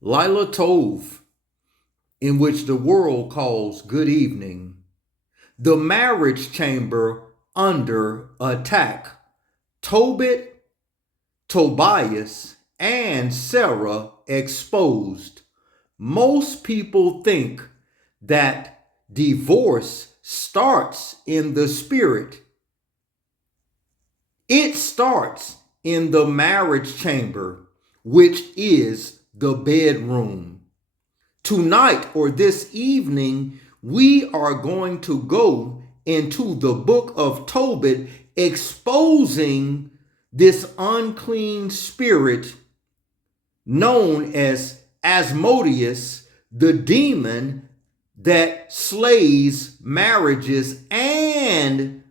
Lila Tove, in which the world calls good evening. The marriage chamber under attack. Tobit, Tobias, and Sara exposed. Most people think that divorce starts in the spirit. It starts in the marriage chamber, which is the bedroom. Tonight or this evening, we are going to go into the book of Tobit, exposing this unclean spirit known as Asmodeus, the demon that slays marriages, and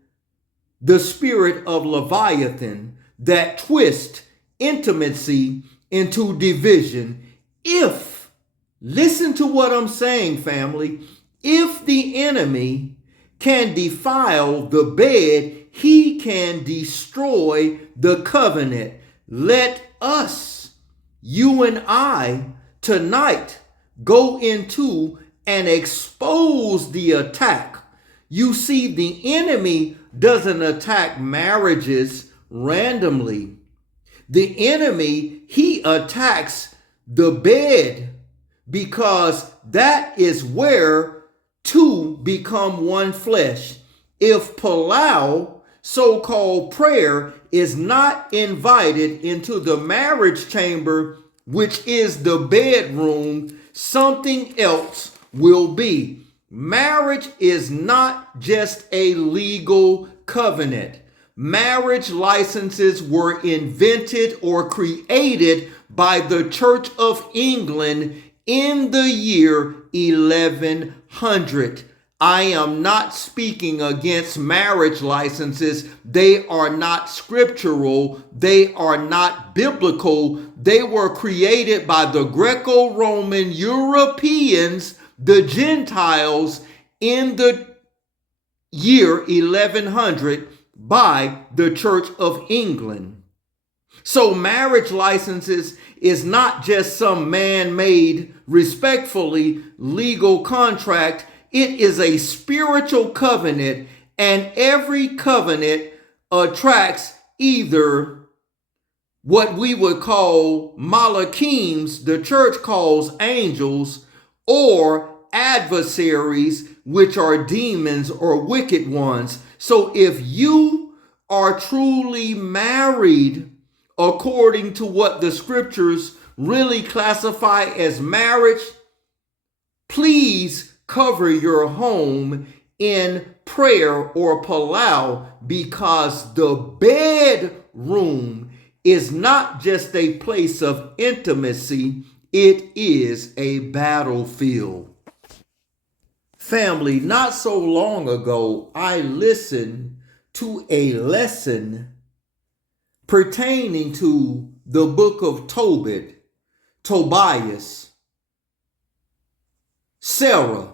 the spirit of Leviathan that twists intimacy into division. If, listen to what I'm saying, family, if the enemy can defile the bed, he can destroy the covenant. Let us, you and I, tonight go into and expose the attack. You see, the enemy doesn't attack marriages randomly. The enemy, he attacks the bed, because that is where two become one flesh. If Palau, so-called prayer, is not invited into the marriage chamber, which is the bedroom, something else will be. Marriage is not just a legal covenant. Marriage licenses were invented or created by the Church of England in the year 1100. I am not speaking against marriage licenses. They are not scriptural. They are not biblical. They were created by the Greco-Roman Europeans, the Gentiles, in the year 1100 by the Church of England. So marriage licenses is not just some man-made, respectfully legal contract. It is a spiritual covenant, and every covenant attracts either what we would call malachims, the church calls angels, or adversaries, which are demons or wicked ones. So if you are truly married according to what the scriptures really classify as marriage, please cover your home in prayer or palau, because the bedroom is not just a place of intimacy, it is a battlefield. Family, not so long ago, I listened to a lesson pertaining to the book of Tobit, Tobias, Sara,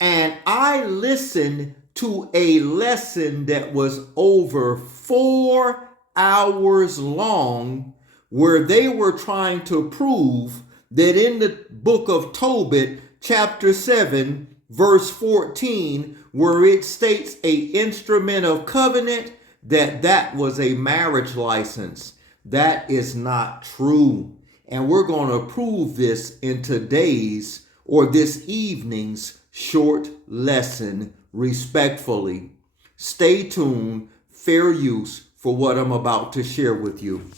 and I listened to a lesson that was over 4 hours long, where they were trying to prove that in the book of Tobit, chapter 7, verse 14, where it states a instrument of covenant, that was a marriage license. That is not true. And we're going to prove this in today's or this evening's short lesson, respectfully. Stay tuned, fair use for what I'm about to share with you.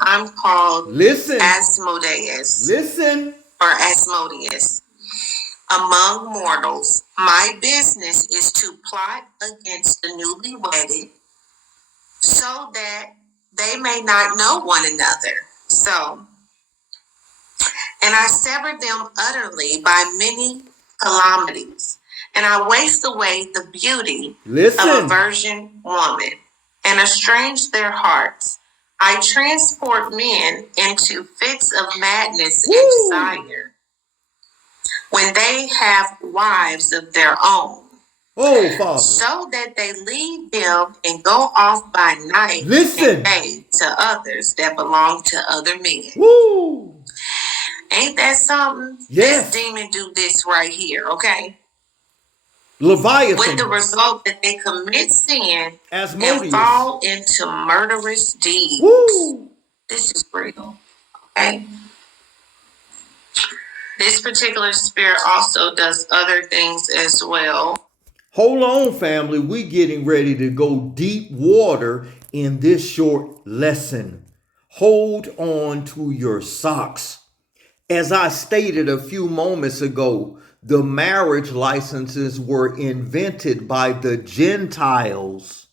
I'm called Listen. Asmodeus. Listen. Or Asmodeus. Among mortals, my business is to plot against the newly wedded, so that they may not know one another. And I sever them utterly by many calamities, and I waste away the beauty of a virgin woman, and estrange their hearts. I transport men into fits of madness and desire, when they have wives of their own. Oh, Father. So that they leave them and go off by night and day to others that belong to other men. Woo! Ain't that something? Yes. This demon do this right here, okay? Leviathan. With the result that they commit sin and fall into murderous deeds. Woo! This is real, okay? This particular spirit also does other things as well. Hold on, family. We're getting ready to go deep water in this short lesson. Hold on to your socks. As I stated a few moments ago, the marriage licenses were invented by the Gentiles,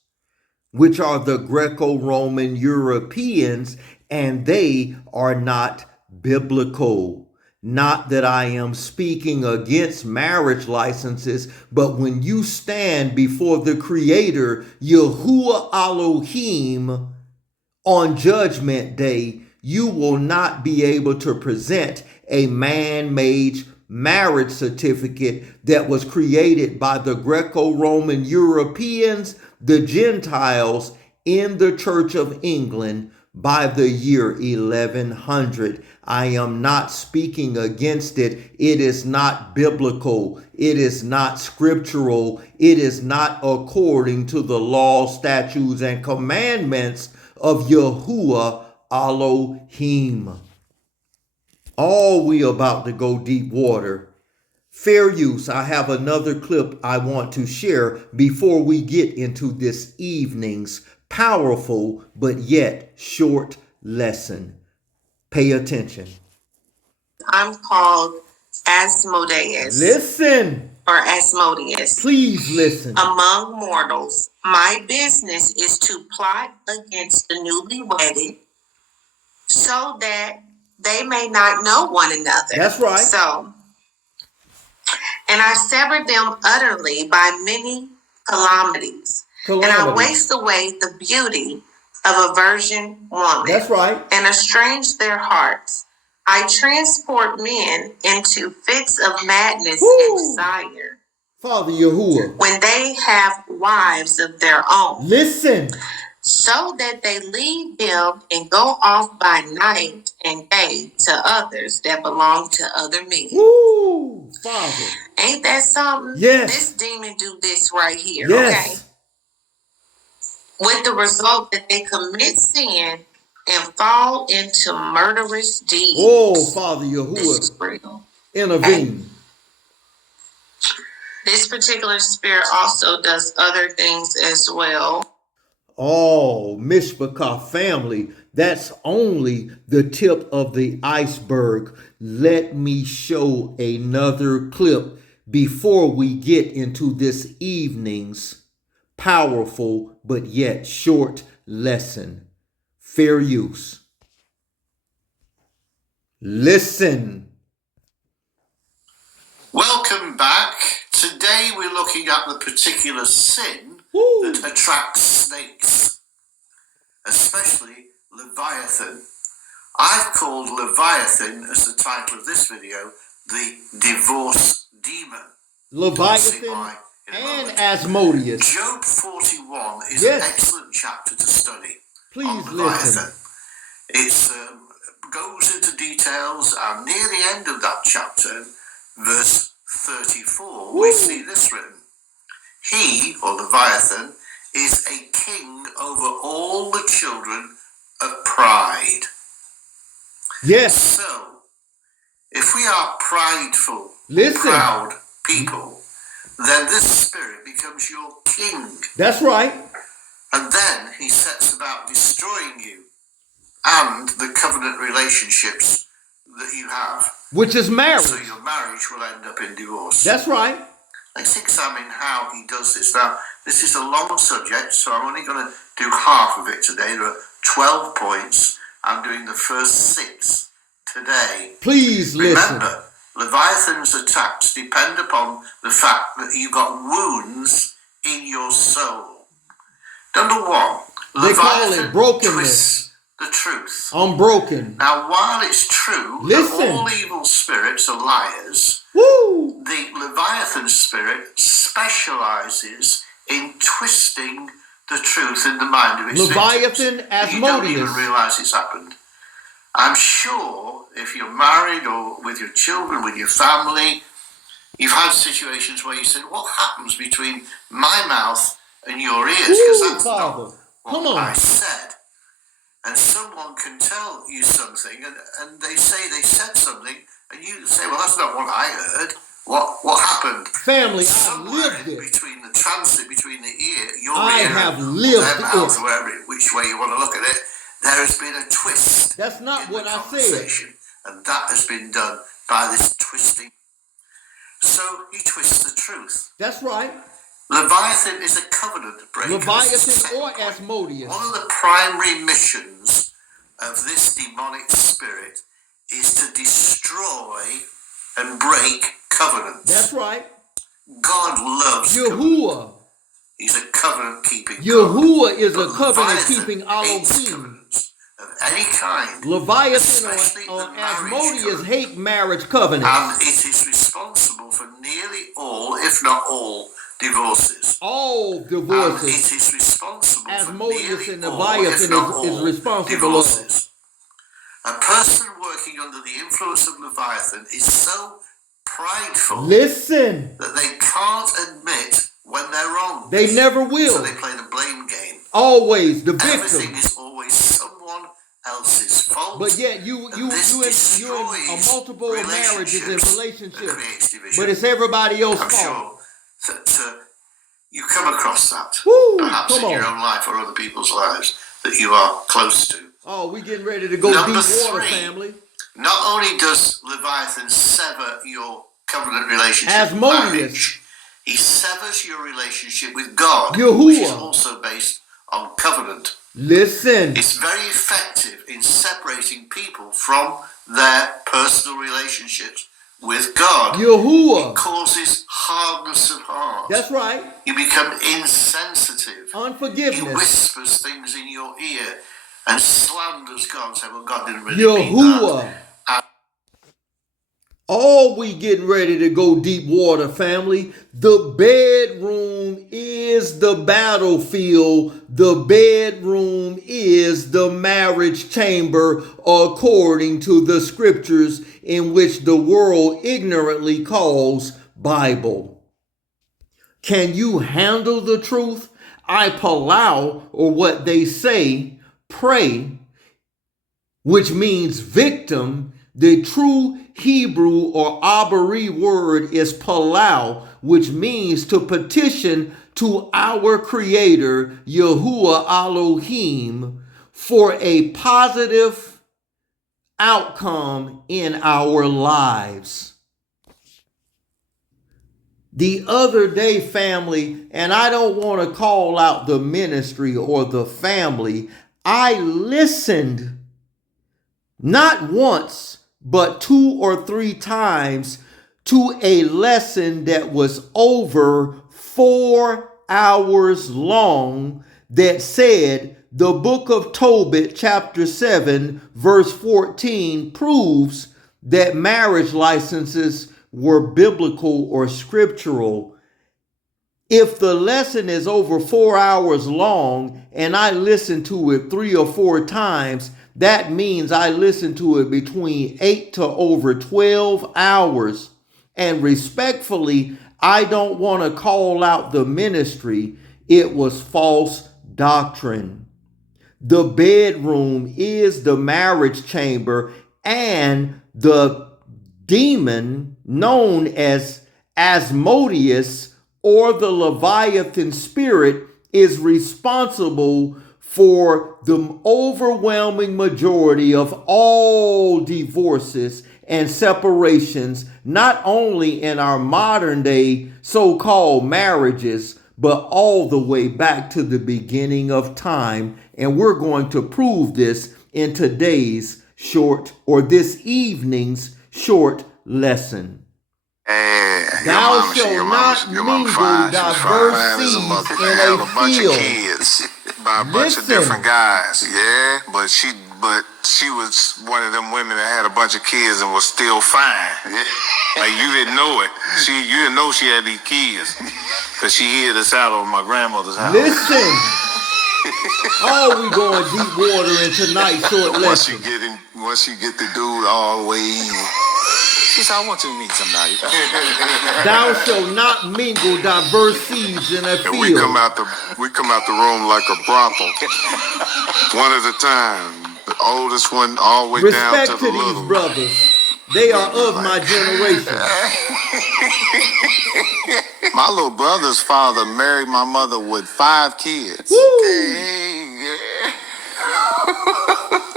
which are the Greco-Roman Europeans, and they are not biblical. Not that I am speaking against marriage licenses, but when you stand before the Creator, Yahuwah Elohim, on Judgment Day, you will not be able to present a man-made marriage certificate that was created by the Greco-Roman Europeans, the Gentiles, in the Church of England by the year 1100. I am not speaking against it. It is not biblical. It is not scriptural. It is not according to the law, statutes, and commandments of Yahuwah Elohim. All we about to go deep water. Fair use. I have another clip I want to share before we get into this evening's powerful but yet short lesson. Pay attention. I'm called Asmodeus. Listen. Or Asmodeus. Please listen. Among mortals, my business is to plot against the newly wedded so that they may not know one another. That's right. So, and I sever them utterly by many calamities. And I waste away the beauty of a virgin woman. That's right. And estrange their hearts. I transport men into fits of madness and desire. Father Yahuwah. When they have wives of their own. Listen. So that they leave them and go off by night and day to others that belong to other men. Woo, Father. Ain't that something? Yes. This demon do this right here, yes. okay? With the result that they commit sin and fall into murderous deeds. Oh, Father Yahuwah. This is real. Intervene. Okay. This particular spirit also does other things as well. Oh, Mishpachah family, that's only the tip of the iceberg. Let me show another clip before we get into this evening's powerful but yet short lesson. Fair use. Listen. Welcome back. Today we're looking at the particular sin that attracts snakes, especially Leviathan. I've called Leviathan, as the title of this video, the divorce demon. Leviathan and Asmodeus. Job 41 is an excellent chapter to study. Please listen. It goes into details, and near the end of that chapter, verse 34, we see this written. He, or Leviathan, is a king over all the children of pride. Yes. So, if we are prideful, proud people, then this spirit becomes your king. That's right. And then he sets about destroying you and the covenant relationships that you have. Which is marriage. So your marriage will end up in divorce. That's right. Let's examine how he does this. Now, this is a long subject, so I'm only going to do half of it today. There are 12 points. I'm doing the first 6 today. Please listen. Remember, Leviathan's attacks depend upon the fact that you've got wounds in your soul. Number 1, they call it brokenness. Twists the truth. I'm broken. Now, while it's true that all evil spirits are liars, Woo! The Leviathan spirit specializes in twisting the truth in the mind of its Leviathan victims. Asmodeus. You don't even realize it's happened. I'm sure if you're married or with your children, with your family, you've had situations where you said, what happens between my mouth and your ears? Because that's Father. not what I said. And someone can tell you something, and they say they said something, and you say, well, that's not what I heard. What happened? Family, Somewhere I've lived it. between the transit between the ear, your I ear, have and lived their mouth, it. which way you want to look at it, there has been a twist. That's not in what the I conversation, said. and that has been done by this twisting. So he twists the truth. That's right. Leviathan is a covenant breaker. Leviathan or Asmodeus. One of the primary missions of this demonic spirit is to destroy and break covenants. That's right. God loves Yahuwah. He's a covenant-keeping God. Yahuwah is a covenant-keeping Elohim of any kind. Leviathan on Asmodeus hate marriage covenants. And it is responsible for nearly all, if not all, divorces. All divorces. And it is responsible Asmodeus for and nearly Leviathan all, is responsible divorces. A person working under the influence of Leviathan is so prideful. Listen. That they can't admit when they're wrong. They never will. So they play the blame game. Always the victim. Everything is always someone else's fault. But yet you in multiple marriages and relationships. But it's everybody else's fault. Sure that you come across that. Woo, perhaps in your own life or other people's lives that you are close to. Oh, we getting ready to go Number deep water, 3, family. Not only does Leviathan sever your covenant relationship with Asmodeus, marriage, he severs your relationship with God, Yahuwah, which is also based on covenant. Listen. It's very effective in separating people from their personal relationships with God. Yahuwah. It causes hardness of heart. That's right. You become insensitive. Unforgiveness. He whispers things in your ear and slanders God and says, well, God didn't really mean that. All we getting ready to go deep water, family. The bedroom is the battlefield. The bedroom is the marriage chamber, according to the scriptures in which the world ignorantly calls Bible. Can you handle the truth? I palau, or what they say, pray, which means victim. The true Hebrew or Abari word is palau, which means to petition to our Creator, Yahuwah Elohim, for a positive outcome in our lives. The other day, family, and I don't want to call out the ministry or the family, I listened not once, but 2 or 3 times to a lesson that was over 4 hours long that said the book of Tobit, chapter 7, verse 14, proves that marriage licenses were biblical or scriptural. If the lesson is over 4 hours long and I listened to it 3 or 4 times, that means I listened to it between 8 to over 12 hours. And respectfully, I don't want to call out the ministry. It was false doctrine. The bedroom is the marriage chamber, and the demon known as Asmodeus or the Leviathan spirit is responsible for the overwhelming majority of all divorces and separations, not only in our modern day so-called marriages, but all the way back to the beginning of time. And we're going to prove this in today's this evening's short lesson. Thou shalt not mingle diverse seeds in a field. by a bunch of different guys. Yeah, but she was one of them women that had a bunch of kids and was still fine. Yeah. Like you didn't know it. You didn't know she had these kids because she hid us out of my grandmother's house. Listen. Oh, we going deep water in tonight's short lesson. Once you get the dude all the way in. She said, I want you to meet somebody. Thou shalt not mingle diverse seeds in a field. And we come out the room like a brothel. One at a time. The oldest one all the way down to the little. Respect to these brothers. They are of my generation. My little brother's father married my mother with 5 kids. Woo!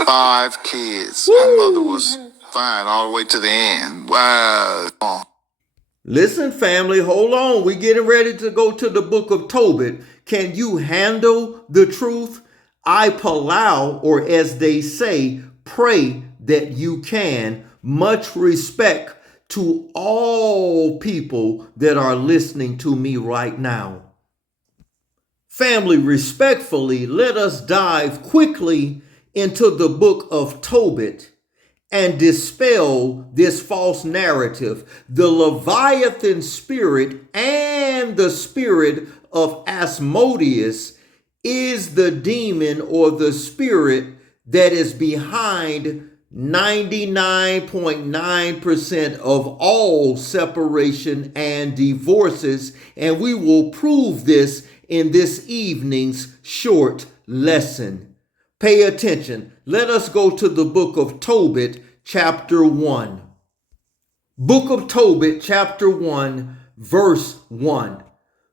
5 kids. Woo! My mother was fine all the way to the end. Wow. Listen, family, hold on. We're getting ready to go to the book of Tobit. Can you handle the truth? I palau, or as they say, pray that you can. Much respect to all people that are listening to me right now. Family, respectfully, let us dive quickly into the book of Tobit and dispel this false narrative. The Leviathan spirit and the spirit of Asmodeus is the demon or the spirit that is behind 99.9% of all separation and divorces, and we will prove this in this evening's short lesson. Pay attention. Let us go to the book of Tobit, chapter 1. Book of Tobit, chapter 1, verse 1.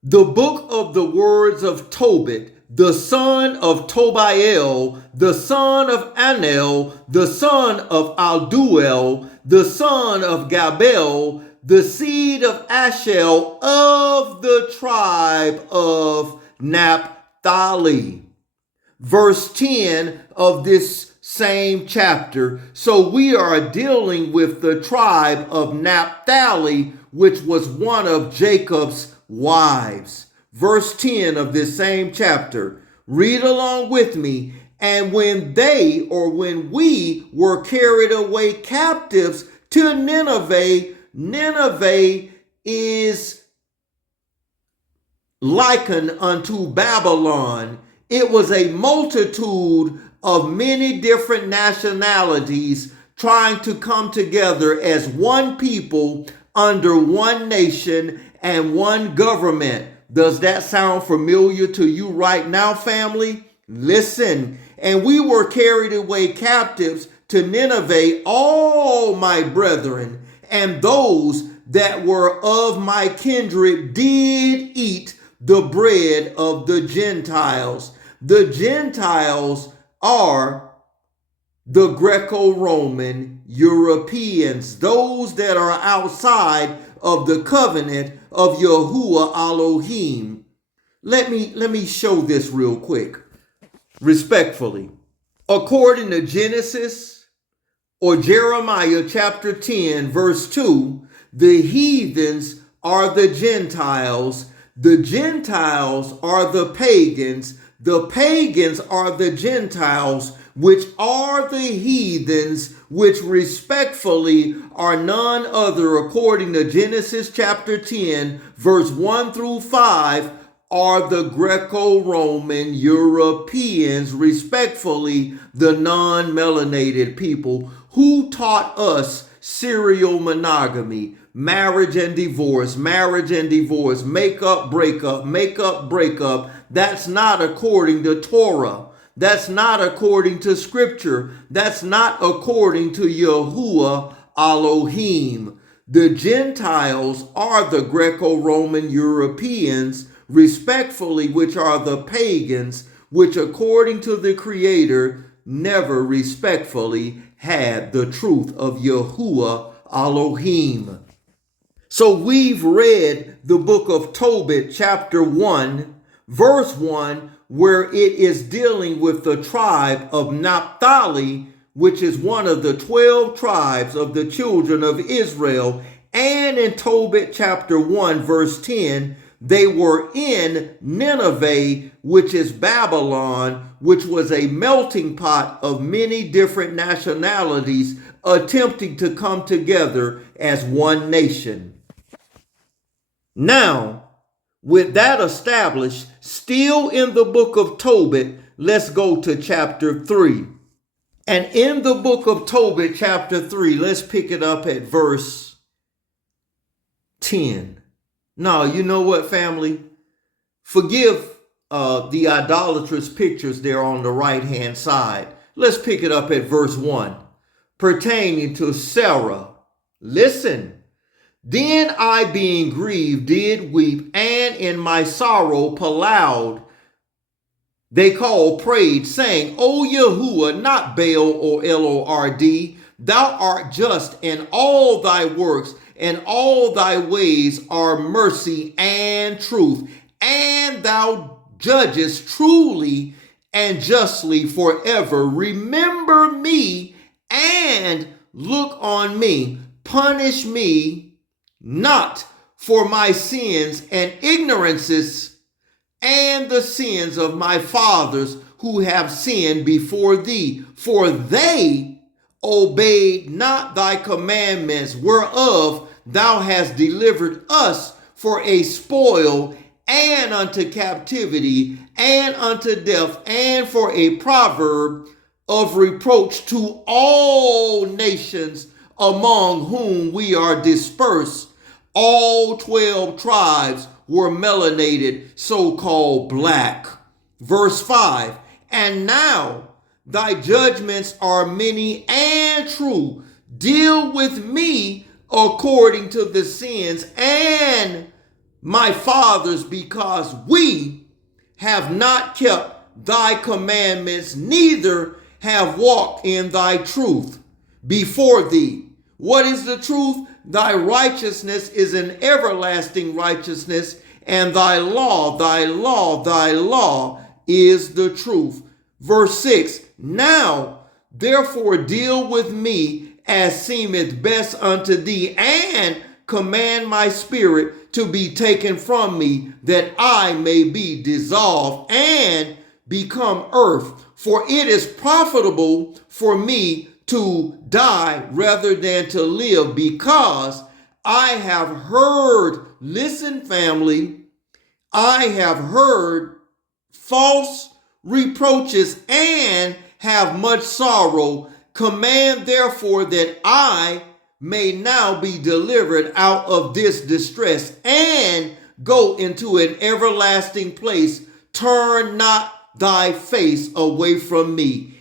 The book of the words of Tobit, the son of Tobias, the son of Anel, the son of Alduel, the son of Gabel, the seed of Ashel of the tribe of Naphtali. Verse 10 of this same chapter. So we are dealing with the tribe of Naphtali, which was one of Jacob's wives. Verse 10 of this same chapter. Read along with me. And when we were carried away captives to Nineveh, Nineveh is likened unto Babylon. It was a multitude of many different nationalities trying to come together as one people under one nation and one government. Does that sound familiar to you right now, family? Listen, and we were carried away captives to Nineveh, all my brethren, and those that were of my kindred did eat the bread of the Gentiles. The Gentiles are the Greco-Roman Europeans, those that are outside of the covenant of Yahuwah Elohim. Let me show this real quick, respectfully. According to Genesis or Jeremiah chapter 10, verse 2, the heathens are the Gentiles are the pagans are the Gentiles, which are the heathens, which respectfully are none other, according to Genesis chapter 10, verse 1 through 5, are the Greco-Roman Europeans, respectfully the non-melanated people who taught us serial monogamy, marriage and divorce, make up, break up. That's not according to Torah. That's not according to scripture. That's not according to Yahuwah Elohim. The Gentiles are the Greco-Roman Europeans, respectfully, which are the pagans, which according to the Creator never respectfully had the truth of Yahuwah Elohim. So we've read the book of Tobit, chapter 1, verse 1, where it is dealing with the tribe of Naphtali, which is one of the 12 tribes of the children of Israel. And in Tobit chapter 1, verse 10, they were in Nineveh, which is Babylon, which was a melting pot of many different nationalities attempting to come together as one nation. Now, with that established, still in the book of Tobit, let's go to chapter 3. And in the book of Tobit, chapter 3, let's pick it up at verse 10. Now, you know what, family? Forgive the idolatrous pictures there on the right-hand side. Let's pick it up at verse 1. Pertaining to Sara. Listen. Then I, being grieved, did weep, and in my sorrow aloud they prayed, saying, O Yahuwah, not Baal or Lord, thou art just in all thy works, and all thy ways are mercy and truth, and thou judgest truly and justly forever. Remember me and look on me. Punish me not for my sins and ignorances and the sins of my fathers who have sinned before thee. For they obeyed not thy commandments, whereof thou hast delivered us for a spoil, and unto captivity, and unto death, and for a proverb of reproach to all nations among whom we are dispersed. All 12 tribes were melanated, so-called black. Verse 5, and now thy judgments are many and true. Deal with me according to the sins and my fathers, because we have not kept thy commandments, neither have walked in thy truth before thee. What is the truth? Thy righteousness is an everlasting righteousness, and thy law is the truth. Verse 6, now therefore deal with me as seemeth best unto thee, and command my spirit to be taken from me, that I may be dissolved and become earth. For it is profitable for me to die rather than to live, because I have heard, listen family, I have heard false reproaches and have much sorrow. Command therefore that I may now be delivered out of this distress and go into an everlasting place. Turn not thy face away from me.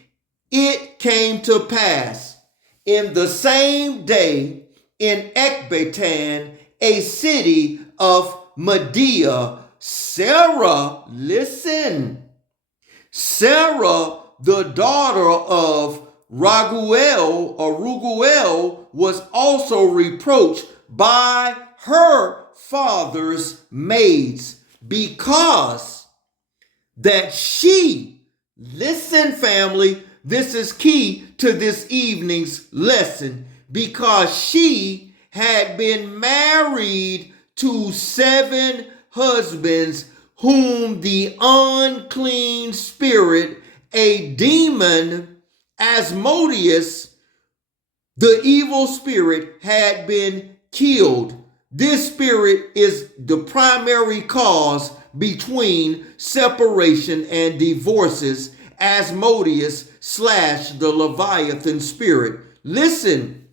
It came to pass in the same day in Ecbatan, a city of Media, Sara, listen, Sara, the daughter of Raguel was also reproached by her father's maids, because that she, listen family, this is key to this evening's lesson, because she had been married to 7 husbands, whom the unclean spirit, a demon, Asmodeus, the evil spirit, had been killed. This spirit is the primary cause between separation and divorces. Asmodeus / the Leviathan spirit. Listen,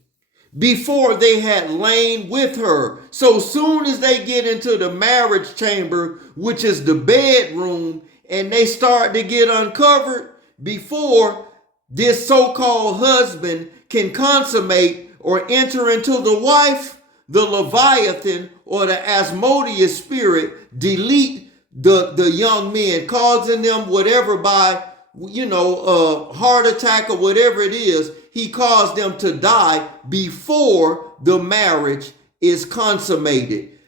before they had lain with her. So soon as they get into the marriage chamber, which is the bedroom, and they start to get uncovered, before this so-called husband can consummate or enter into the wife, the Leviathan or the Asmodeus spirit delete the young men, causing them whatever by heart attack or whatever it is. He caused them to die before the marriage is consummated.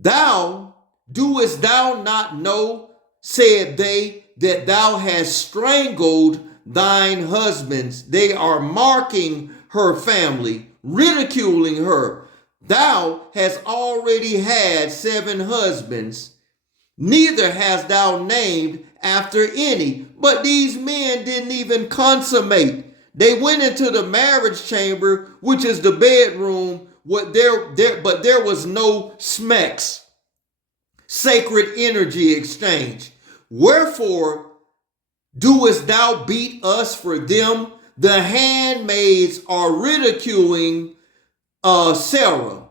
Thou doest thou not know, said they, that thou hast strangled thine husbands? They are marking her family, ridiculing her. Thou hast already had 7 husbands, neither hast thou named after any. But these men didn't even consummate. They went into the marriage chamber, which is the bedroom, but there was no smecks, sacred energy exchange. Wherefore doest thou beat us for them? The handmaids are ridiculing Sara.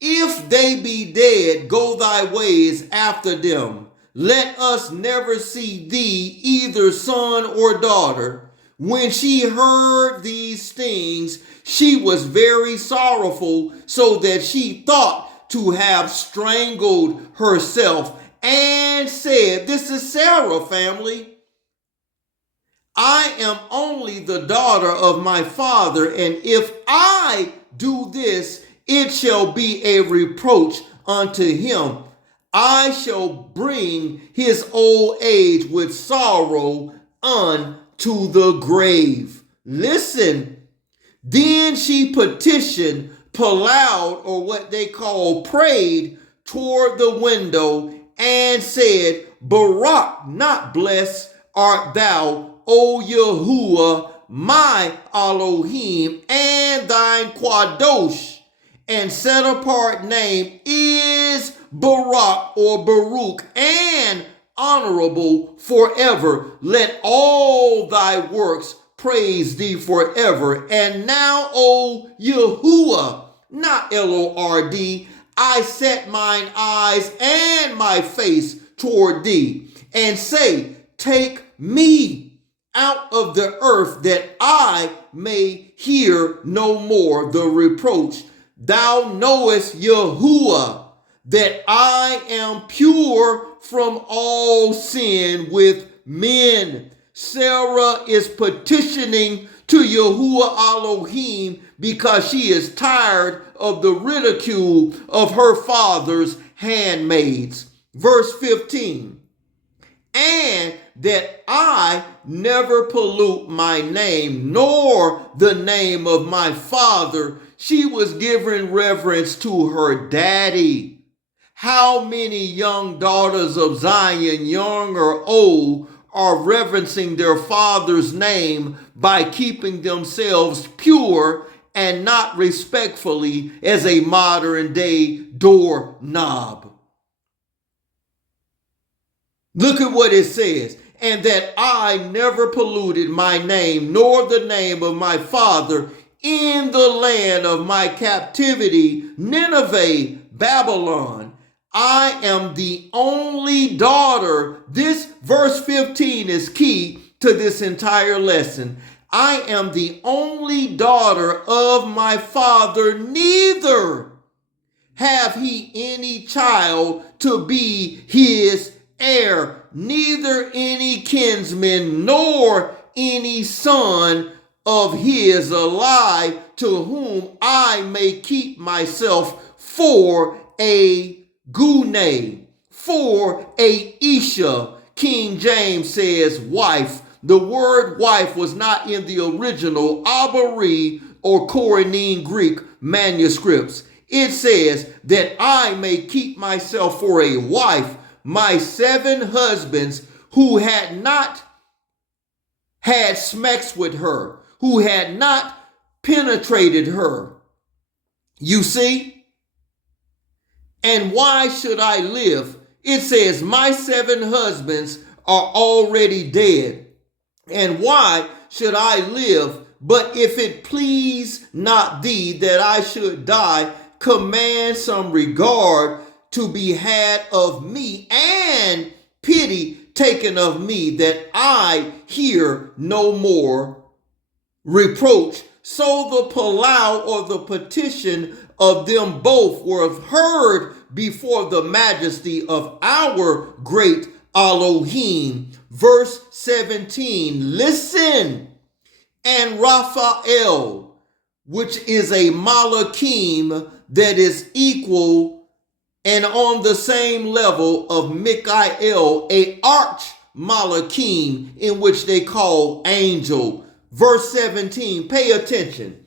If they be dead, go thy ways after them. Let us never see thee, either son or daughter. When she heard these things, she was very sorrowful, so that she thought to have strangled herself, and said, this is Sarah, family. I am only the daughter of my father, and if I do this, it shall be a reproach unto him. I shall bring his old age with sorrow unto the grave. Listen, then she petitioned, plowed, or what they call prayed, toward the window, and said, Barak, not blessed art thou, O Yahuwah, my Elohim, and thine Kwadosh, and set apart name is Barak or Baruch, and honorable forever. Let all thy works praise thee forever. And now, O Yahuwah, not Lord, I set mine eyes and my face toward thee, and say, take me out of the earth, that I may hear no more the reproach. Thou knowest, Yahuwah, that I am pure from all sin with men. Sarah is petitioning to Yahuwah Elohim because she is tired of the ridicule of her father's handmaids. Verse 15. And that I never pollute my name, nor the name of my father. She was giving reverence to her daddy. How many young daughters of Zion, young or old, are reverencing their father's name by keeping themselves pure and not respectfully as a modern day doorknob? Look at what it says. And that I never polluted my name, nor the name of my father, in the land of my captivity, Nineveh, Babylon. I am the only daughter. This verse 15 is key to this entire lesson. I am the only daughter of my father, neither have he any child to be his heir, neither any kinsman nor any son of his alive, to whom I may keep myself for a gune, for a isha. King James says wife. The word wife was not in the original Abari or Koine Greek manuscripts. It says that I may keep myself for a wife, my 7 husbands who had not had sex with her, who had not penetrated her. You see? And why should I live? It says my 7 husbands are already dead. And why should I live? But if it please not thee that I should die, command some regard to be had of me, and pity taken of me, that I hear no more reproach. So the palau, or the petition of them both, were heard before the majesty of our great Elohim. Verse 17, listen. And Raphael, which is a Malachim, that is equal and on the same level of Michael, a arch Malachim, in which they call angel. Verse 17, pay attention.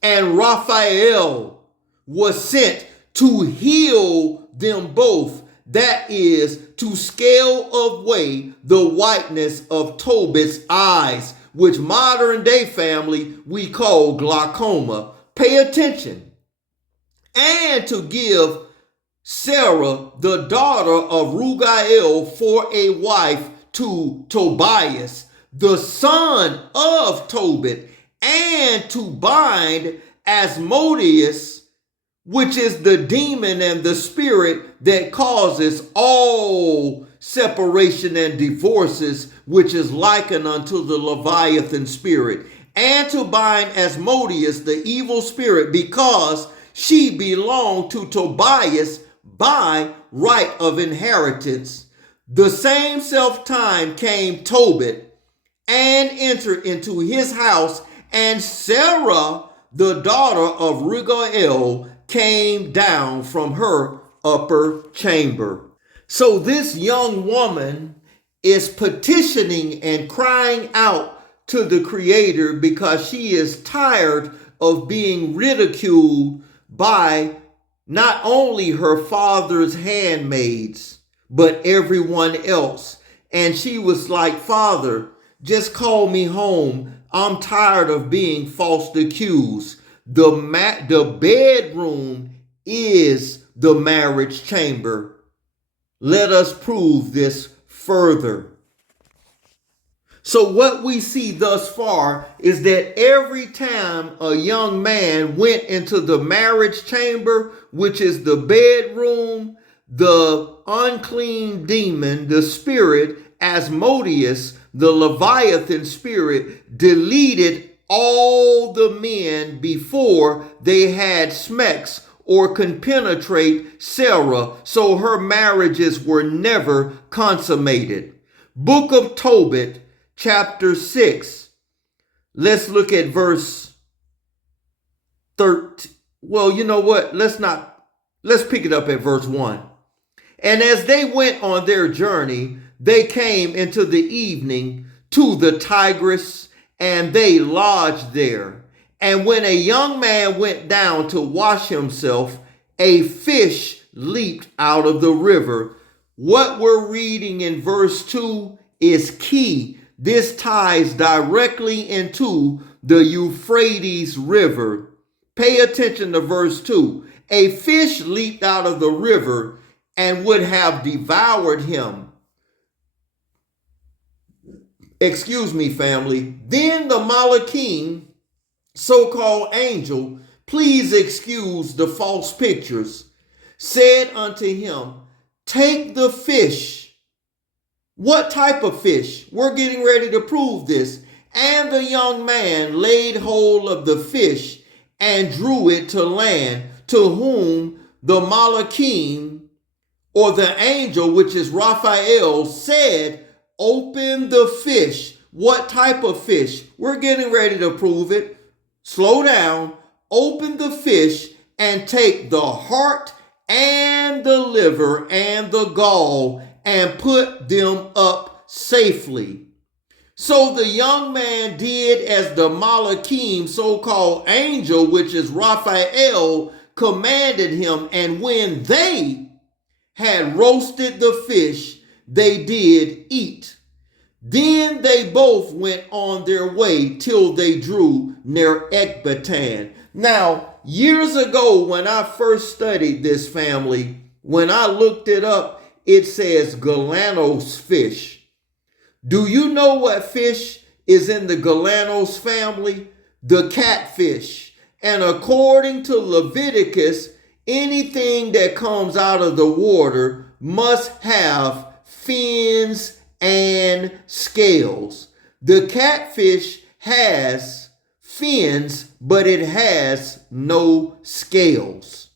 And Raphael, was sent to heal them both. That is, to scale away the whiteness of Tobit's eyes, which modern day family we call glaucoma. Pay attention. And to give Sara, the daughter of Rugael, for a wife to Tobias, the son of Tobit, and to bind Asmodeus, which is the demon and the spirit that causes all separation and divorces, which is likened unto the Leviathan spirit, and to bind Asmodeus, the evil spirit, because she belonged to Tobias by right of inheritance. The same self-time came Tobit and entered into his house, and Sara, the daughter of Rugael, came down from her upper chamber. So this young woman is petitioning and crying out to the Creator because she is tired of being ridiculed by not only her father's handmaids, but everyone else. And she was like, Father, just call me home. I'm tired of being falsely accused. The bedroom is the marriage chamber. Let us prove this further. So what we see thus far is that every time a young man went into the marriage chamber, which is the bedroom, the unclean demon, the spirit, Asmodeus, the Leviathan spirit, deleted all the men before they had smecks or could penetrate Sara, so her marriages were never consummated. Book of Tobit, chapter 6. Let's look at verse 13. Well, you know what? Let's pick it up at verse 1. And as they went on their journey, they came into the evening to the Tigris, and they lodged there. And when a young man went down to wash himself, a fish leaped out of the river. What we're reading in verse 2 is key. This ties directly into the Euphrates River. Pay attention to verse 2. A fish leaped out of the river and would have devoured him. Excuse me, family. Then the Malachim, so-called angel, please excuse the false pictures, said unto him, take the fish. What type of fish? We're getting ready to prove this. And the young man laid hold of the fish and drew it to land, to whom the Malachim, or the angel, which is Raphael, said, open the fish. What type of fish? We're getting ready to prove it. Slow down. Open the fish and take the heart and the liver and the gall and put them up safely. So the young man did as the Malachim, so-called angel, which is Raphael, commanded him. And when they had roasted the fish, they did eat. Then they both went on their way till they drew near Ecbatan. Now, years ago when I first studied this family, when I looked it up, it says Galanos fish. Do you know what fish is in the Galanos family? The catfish. And according to Leviticus, anything that comes out of the water must have fins and scales. The catfish has fins, but it has no scales.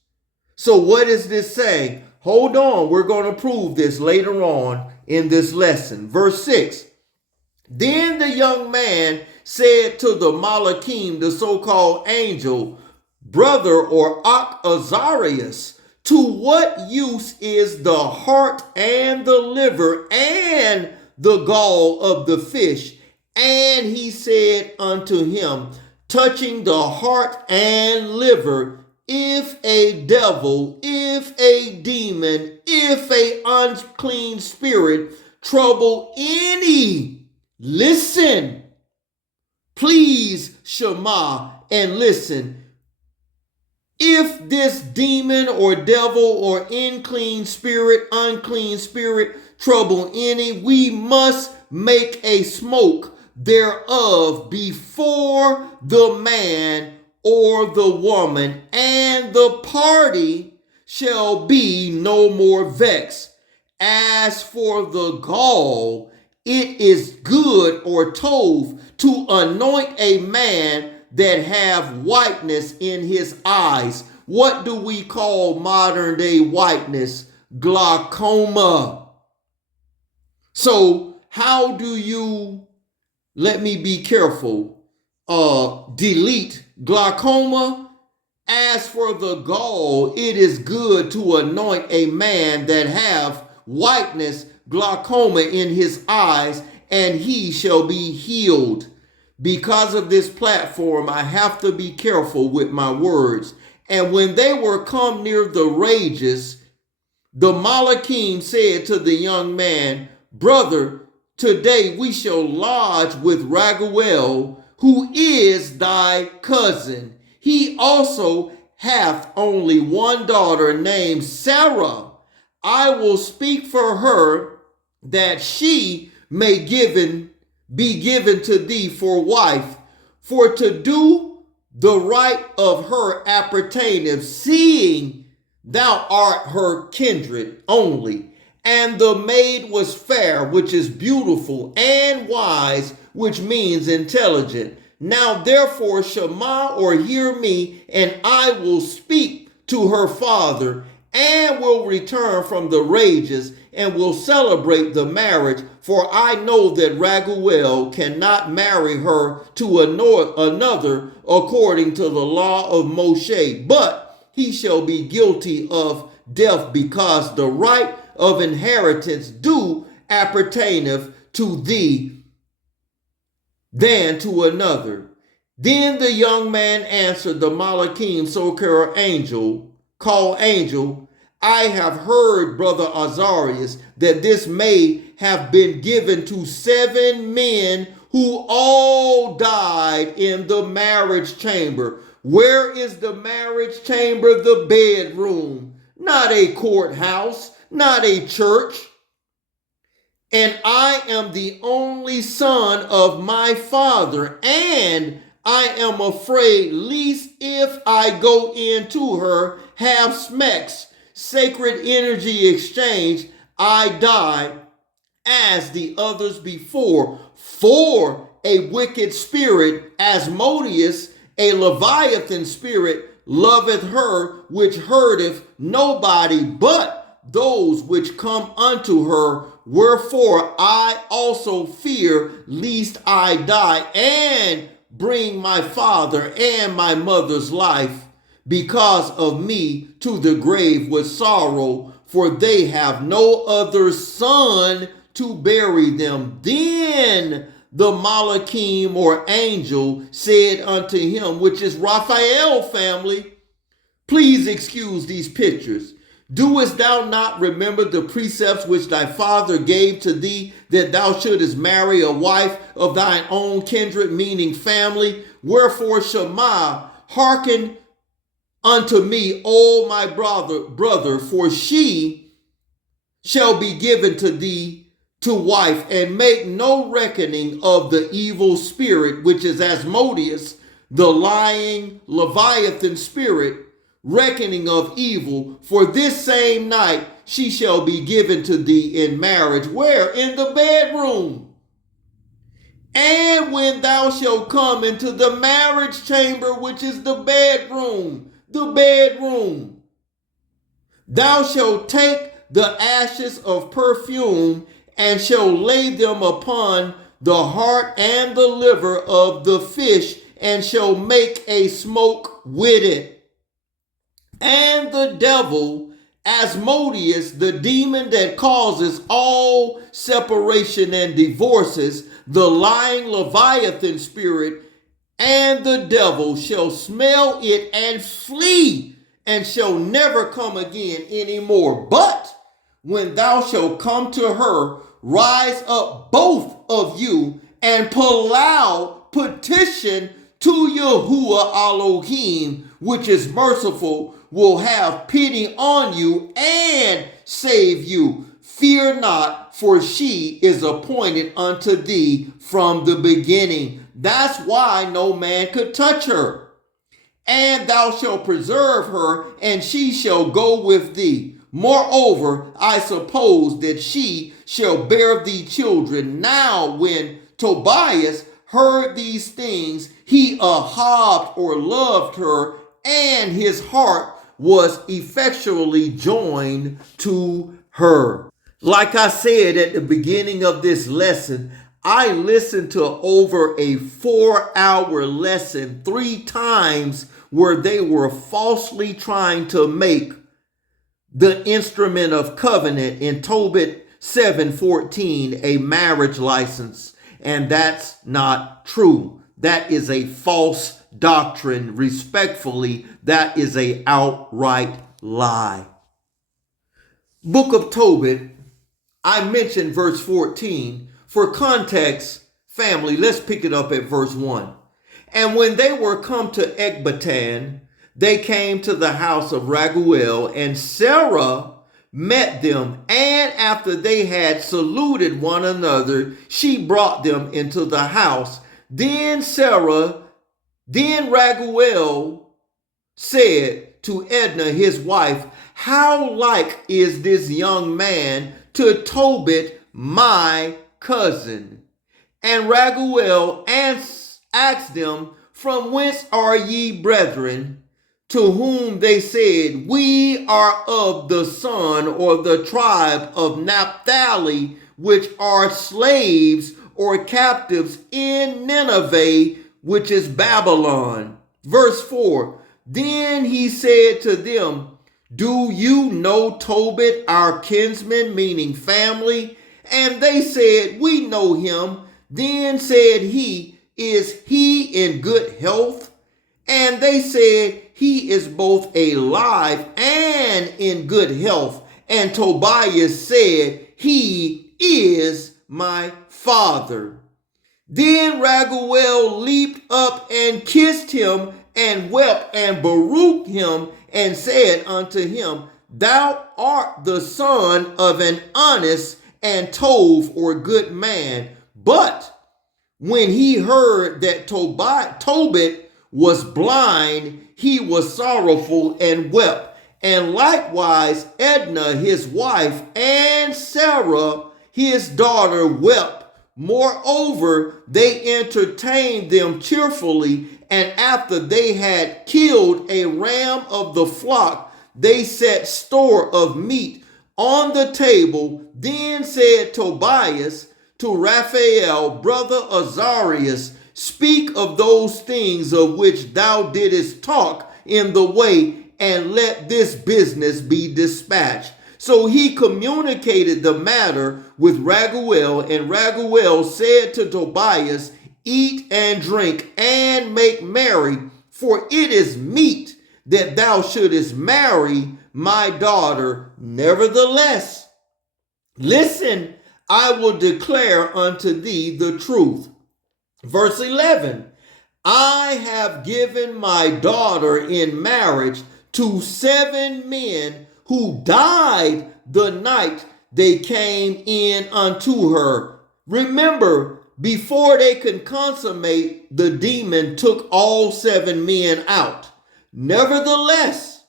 So what is this saying? Hold on, we're going to prove this later on in this lesson. Verse 6. Then the young man said to the Malachim, the so-called angel, brother or Azarias, to what use is the heart and the liver and the gall of the fish? And he said unto him, touching the heart and liver, if a devil, if a demon, if a unclean spirit trouble any, listen, please Shema and listen. If this demon or devil or unclean spirit trouble any, we must make a smoke thereof before the man or the woman, and the party shall be no more vexed. As for the gall, it is good or tov to anoint a man that have whiteness in his eyes. What do we call modern day whiteness? Glaucoma. So how do you, let me be careful, delete glaucoma? As for the gall, it is good to anoint a man that have whiteness, glaucoma in his eyes, and he shall be healed. Because of this platform, I have to be careful with my words. And when they were come near the rages, the Malachim said to the young man, Brother, today we shall lodge with Raguel, who is thy cousin. He also hath only one daughter named Sara. I will speak for her, that she may be given to thee for wife, for to do the right of her appertaineth, seeing thou art her kindred only. And the maid was fair, which is beautiful, and wise, which means intelligent. Now therefore Shema, or hear me, and I will speak to her father, and will return from the rages, and will celebrate the marriage. For I know that Raguel cannot marry her to another according to the law of Moshe, but he shall be guilty of death, because the right of inheritance do appertaineth to thee than to another. Then the young man answered the Malachim, called angel, I have heard, brother Azarias, that this maid have been given to 7 men who all died in the marriage chamber. Where is the marriage chamber? The bedroom, not a courthouse, not a church. And I am the only son of my father, and I am afraid lest if I go into her, have smecks, sacred energy exchange, I die as the others before. For a wicked spirit, Asmodeus, a Leviathan spirit, loveth her, which hurteth nobody but those which come unto her. Wherefore I also fear lest I die and bring my father and my mother's life because of me to the grave with sorrow, for they have no other son to bury them. Then the Malachim, or angel, said unto him, which is Raphael family, please excuse these pictures. Doest thou not remember the precepts which thy father gave to thee, that thou shouldest marry a wife of thine own kindred, meaning family? Wherefore Shema, hearken unto me, O my brother, for she shall be given to thee to wife, and make no reckoning of the evil spirit, which is Asmodeus, the lying Leviathan spirit, reckoning of evil. For this same night she shall be given to thee in marriage. Where? In the bedroom. And when thou shalt come into the marriage chamber, which is the bedroom, thou shalt take the ashes of perfume, and shall lay them upon the heart and the liver of the fish, and shall make a smoke with it. And the devil, Asmodeus, the demon that causes all separation and divorces, the lying Leviathan spirit, and the devil shall smell it and flee and shall never come again any more. But when thou shalt come to her, rise up both of you and petition to Yahuwah Elohim, which is merciful, will have pity on you and save you. Fear not, for she is appointed unto thee from the beginning. That's why no man could touch her. And thou shalt preserve her, and she shall go with thee. Moreover, I suppose that she shall bear thee children. Now when Tobias heard these things, he ahabed or loved her, and his heart was effectually joined to her. Like I said at the beginning of this lesson, I listened to over a 4-hour lesson 3 times where they were falsely trying to make the instrument of covenant in Tobit 7:14 a marriage license. And that's not true. That is a false doctrine. Respectfully, that is a outright lie. Book of Tobit, I mentioned verse 14. For context, family, let's pick it up at verse 1. And when they were come to Ecbatan, they came to the house of Raguel, and Sara met them. And after they had saluted one another, she brought them into the house. Then Raguel said to Edna, his wife, how like is this young man to Tobit, my cousin? And Raguel asked them, from whence are ye, brethren? To whom they said, we are of the son or the tribe of Naphtali, which are slaves or captives in Nineveh, which is Babylon. Verse 4, then he said to them, do you know Tobit, our kinsman, meaning family? And they said, we know him. Then said he, is he in good health? And they said, he is both alive and in good health. And Tobias said, he is my father. Then Raguel leaped up and kissed him and wept and baruched him and said unto him, thou art the son of an honest and tov or good man. But when he heard that Tobit was blind, he was sorrowful and wept. And likewise Edna his wife and Sara his daughter wept. Moreover, they entertained them cheerfully, and after they had killed a ram of the flock, they set store of meat on the table. Then said Tobias to Raphael, brother Azarias, speak of those things of which thou didst talk in the way, and let this business be dispatched. So he communicated the matter with Raguel, and Raguel said to Tobias, eat and drink and make merry, for it is meet that thou shouldest marry my daughter. Nevertheless, listen, I will declare unto thee the truth. Verse 11, I have given my daughter in marriage to 7 men who died the night they came in unto her. Remember, before they could consummate, the demon took all 7 men out. Nevertheless,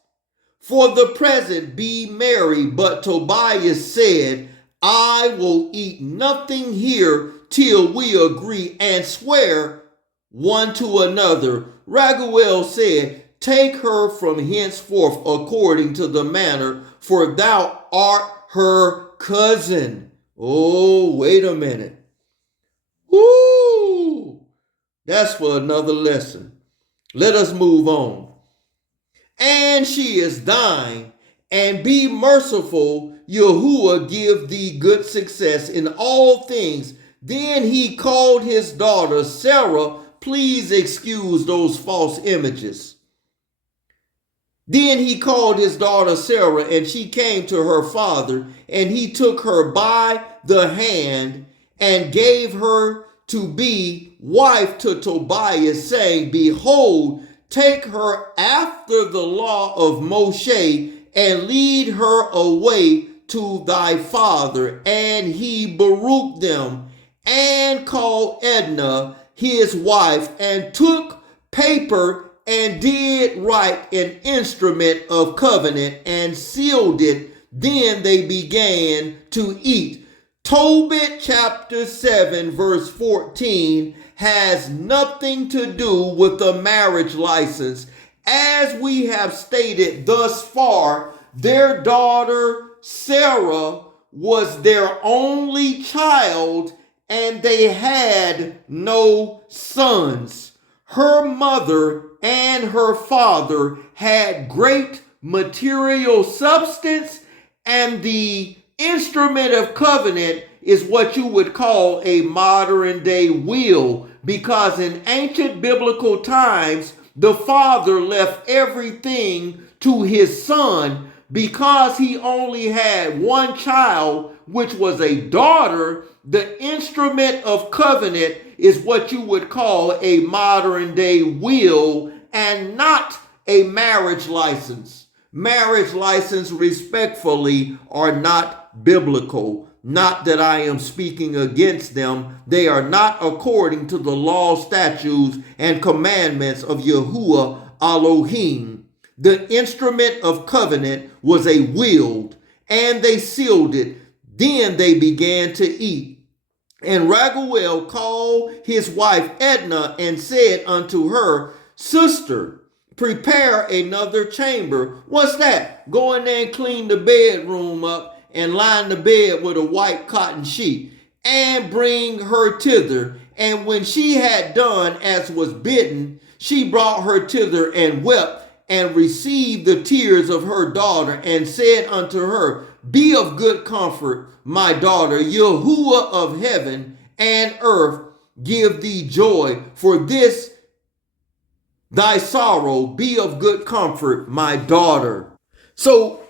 for the present be merry. But Tobias said, I will eat nothing here till we agree and swear one to another. Raguel said, take her from henceforth according to the manner, for thou art her cousin. Oh, wait a minute. Woo! That's for another lesson. Let us move on. And she is thine, and be merciful. Yahuwah give thee good success in all things. Then he called his daughter Sara. Please excuse those false images. Then he called his daughter Sara, and she came to her father, and he took her by the hand and gave her to be wife to Tobias, saying, Behold, take her after the law of Moshe, and lead her away to thy father. And he baruched them, and called Edna his wife, and took paper and did write an instrument of covenant and sealed it. Then they began to eat. Tobit chapter 7 verse 14 has nothing to do with the marriage license. As we have stated thus far, their daughter Sara was their only child, and they had no sons. Her mother and her father had great material substance, and the instrument of covenant is what you would call a modern day will, because in ancient biblical times, the father left everything to his son. Because he only had one child, which was a daughter, the instrument of covenant is what you would call a modern day will and not a marriage license. Marriage license, respectfully, are not biblical. Not that I am speaking against them. They are not according to the law, statutes, and commandments of Yahuwah Elohim. The instrument of covenant was a will, and they sealed it. Then they began to eat. And Raguel called his wife Edna and said unto her, Sister, prepare another chamber. What's that? Go in there and clean the bedroom up and line the bed with a white cotton sheet, and bring her thither. And when she had done as was bidden, she brought her thither and wept, and received the tears of her daughter, and said unto her, Be of good comfort, my daughter. Yahuwah of heaven and earth give thee joy for this thy sorrow. Be of good comfort, my daughter. So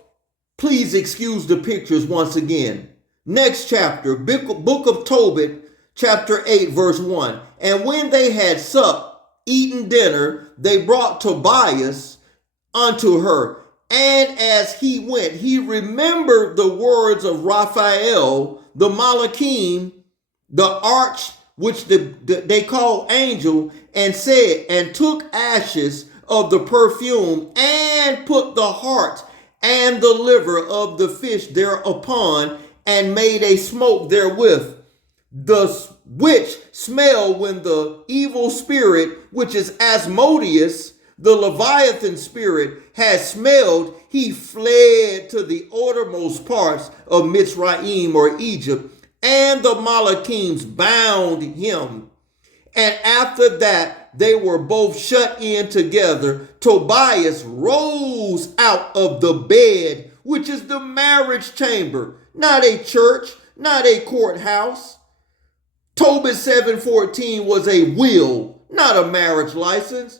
please excuse the pictures once again. Next chapter, book of Tobit, chapter 8, verse 1. And when they had supped, eaten dinner, they brought Tobias unto her. And as he went, he remembered the words of Raphael, the Malachim, the arch, which they call angel, and said, and took ashes of the perfume, and put the heart and the liver of the fish thereupon, and made a smoke therewith, the which smell when the evil spirit, which is Asmodeus, the Leviathan spirit, has smelled, he fled to the uttermost parts of Mitzrayim, or Egypt, and the Malachims bound him. And after that, they were both shut in together. Tobias rose out of the bed, which is the marriage chamber, not a church, not a courthouse. Tobit 7:14 was a will, not a marriage license.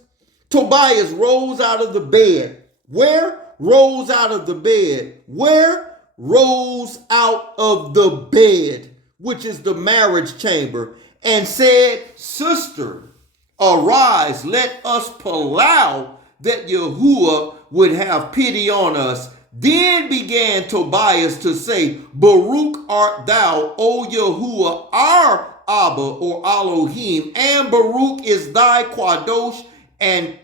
Tobias rose out of the bed. Where? Rose out of the bed. Where? Rose out of the bed, which is the marriage chamber, and said, Sister, arise, let us palau, that Yahuwah would have pity on us. Then began Tobias to say, Baruch art thou, O Yahuwah, our Abba, or Elohim, and Baruch is thy Kwadosh, and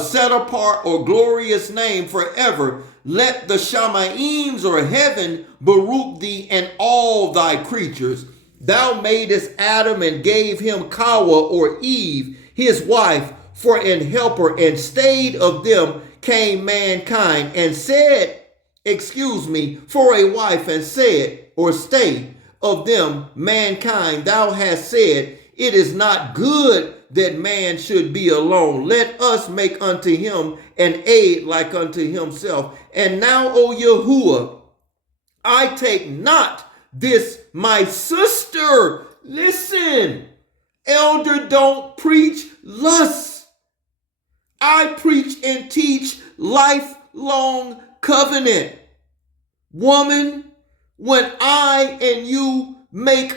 set apart or glorious name forever. Let the Shamayim, or heaven, baruch thee, and all thy creatures. Thou madest Adam and gave him Kawa, or Eve, his wife, for an helper, and stayed of them came mankind, and said, for a wife, and said, or stay of them mankind, thou hast said, it is not good that man should be alone. Let us make unto him an aid like unto himself. And now, O Yahuwah, I take not this my sister. Listen, elder, don't preach lust. I preach and teach lifelong covenant. Woman, when I and you make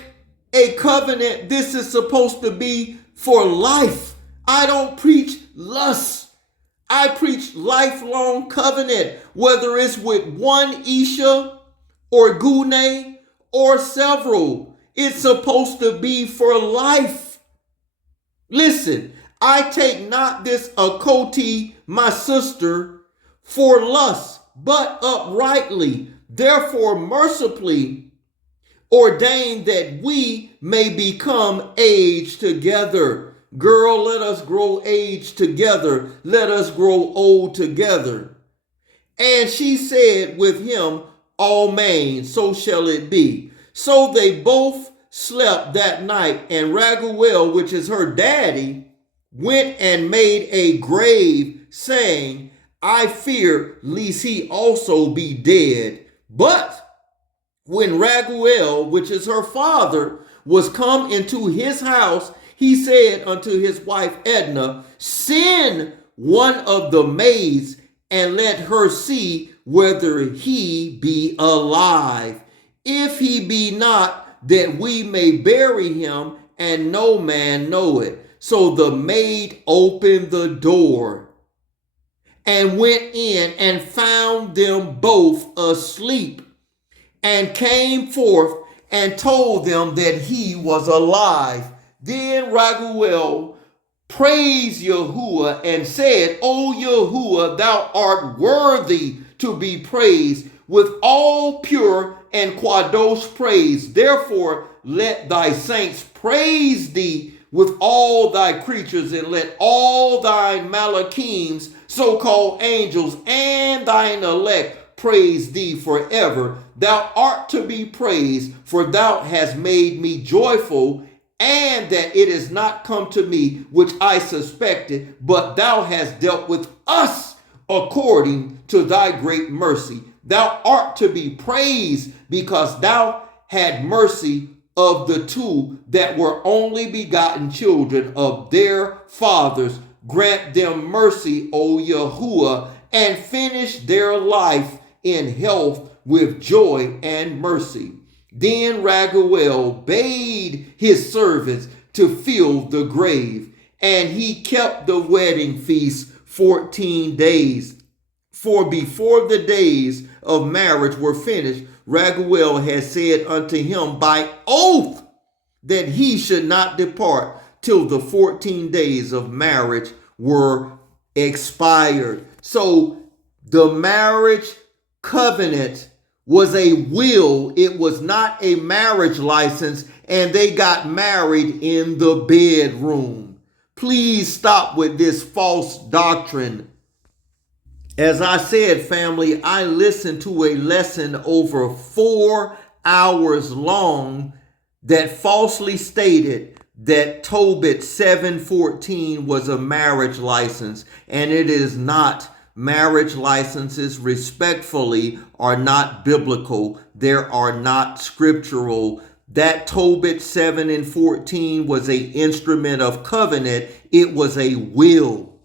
a covenant, this is supposed to be for life. I don't preach lust. I preach lifelong covenant, whether it's with one Isha or Gune or several. It's supposed to be for life. Listen, I take not this Akoti, my sister, for lust, but uprightly. Therefore, mercifully ordained that we may become aged together. Girl, let us grow aged together. Let us grow old together. And she said with him, Amen, so shall it be. So they both slept that night, and Raguel, which is her daddy, went and made a grave, saying, I fear lest he also be dead. But when Raguel, which is her father, was come into his house, he said unto his wife Edna, send one of the maids and let her see whether he be alive. If he be not, that we may bury him, and no man know it. So the maid opened the door and went in and found them both asleep, and came forth and told them that he was alive. Then Raguel praised Yahuwah and said, O Yahuwah, thou art worthy to be praised with all pure and kadosh praise. Therefore, let thy saints praise thee with all thy creatures, and let all thy malachims, so-called angels, and thine elect praise thee forever. Thou art to be praised, for thou hast made me joyful, and that it is not come to me which I suspected, but thou hast dealt with us according to thy great mercy. Thou art to be praised, because thou had mercy of the two that were only begotten children of their fathers. Grant them mercy, O Yahuwah, and finish their life in health with joy and mercy. Then Raguel bade his servants to fill the grave, and he kept the wedding feast 14 days. For before the days of marriage were finished, Raguel had said unto him by oath that he should not depart till the 14 days of marriage were expired. So the marriage covenant was a will. It was not a marriage license, and they got married in the bedroom. Please stop with this false doctrine. As I said, family, I listened to a lesson over 4 hours long that falsely stated that Tobit 7:14 was a marriage license, and it is not. Marriage licenses, respectfully, are not biblical. They are not scriptural. That Tobit 7:14 was an instrument of covenant. It was a will,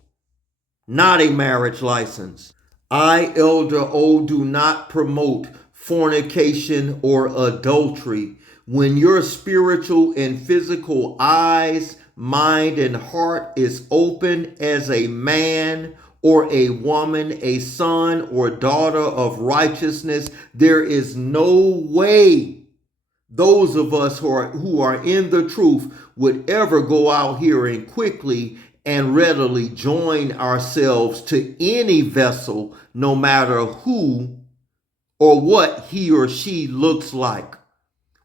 not a marriage license. I, Elder O, do not promote fornication or adultery. When your spiritual and physical eyes, mind, and heart is open as a man or a woman, a son or daughter of righteousness, there is no way those of us who are in the truth would ever go out here and quickly and readily join ourselves to any vessel, no matter who or what he or she looks like.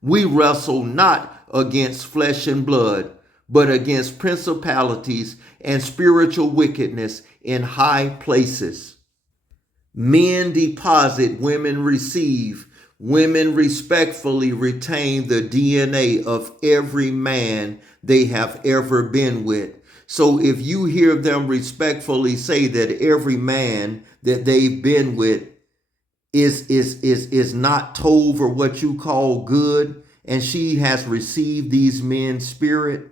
We wrestle not against flesh and blood, but against principalities and spiritual wickedness in high places. Men deposit, women receive. Women respectfully retain the DNA of every man they have ever been with. So if you hear them respectfully say that every man that they've been with is not tov, or what you call good, and she has received these men's spirit,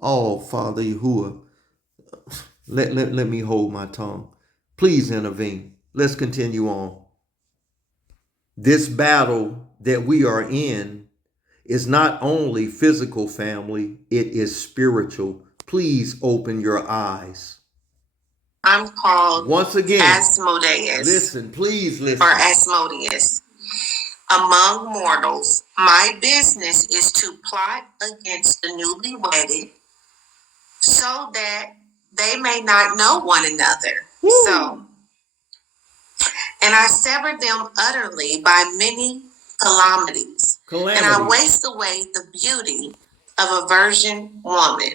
oh, Father Yahuwah, let me hold my tongue. Please intervene. Let's continue on. This battle that we are in is not only physical, family, it is spiritual. Please open your eyes. I'm called once again, Asmodeus. Listen, please listen. Or Asmodeus. Among mortals, my business is to plot against the newly wedded so that they may not know one another. Woo. And I sever them utterly by many calamities. And I waste away the beauty of a virgin woman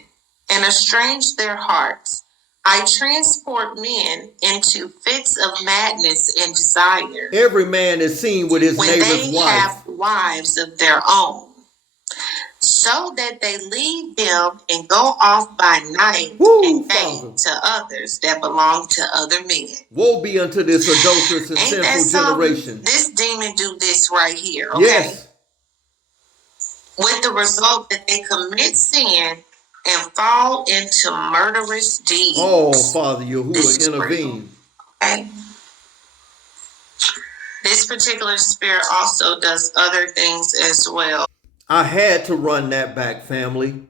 and estrange their hearts. I transport men into fits of madness and desire. Every man is seen with his neighbor's wife. When they have wives of their own, so that they leave them and go off by night and day to others that belong to other men. Woe be unto this adulterous and sinful generation. This demon do this right here, okay? Yes. With the result that they commit sin and fall into murderous deeds. Oh, Father Yahuwah, intervene. Okay? This particular spirit also does other things as well. I had to run that back, family.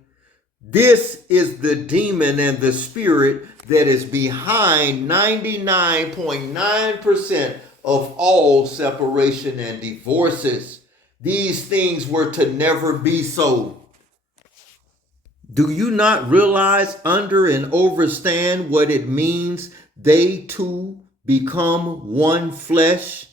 This is the demon and the spirit that is behind 99.9% of all separation and divorces. These things were to never be so. Do you not realize, under and understand what it means they two become one flesh?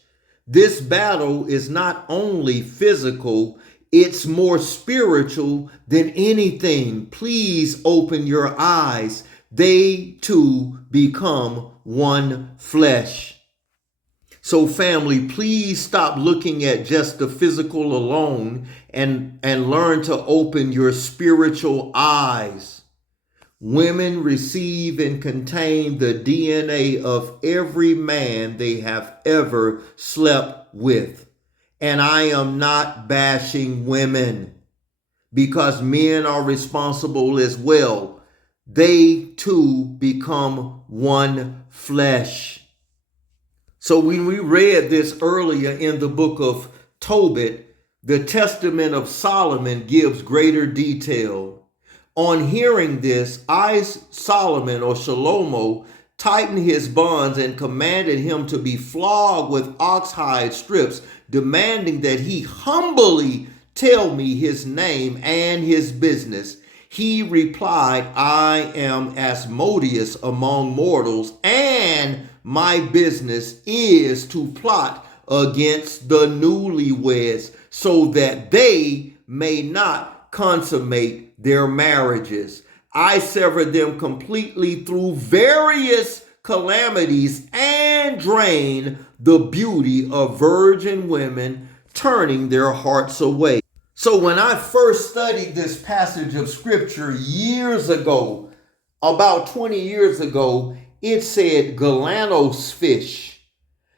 This battle is not only physical, it's more spiritual than anything. Please open your eyes. They two become one flesh. So family, please stop looking at just the physical alone and learn to open your spiritual eyes. Women receive and contain the DNA of every man they have ever slept with. And I am not bashing women, because men are responsible as well. They too become one flesh. So when we read this earlier in the book of Tobit, the Testament of Solomon gives greater detail. On hearing this, Solomon or Shlomo tightened his bonds and commanded him to be flogged with oxhide strips, demanding that he humbly tell me his name and his business. He replied, I am Asmodeus among mortals, and my business is to plot against the newlyweds so that they may not consummate their marriages. I severed them completely through various calamities and drained the beauty of virgin women, turning their hearts away. So when I first studied this passage of scripture years ago, about 20 years ago, it said Galanos fish.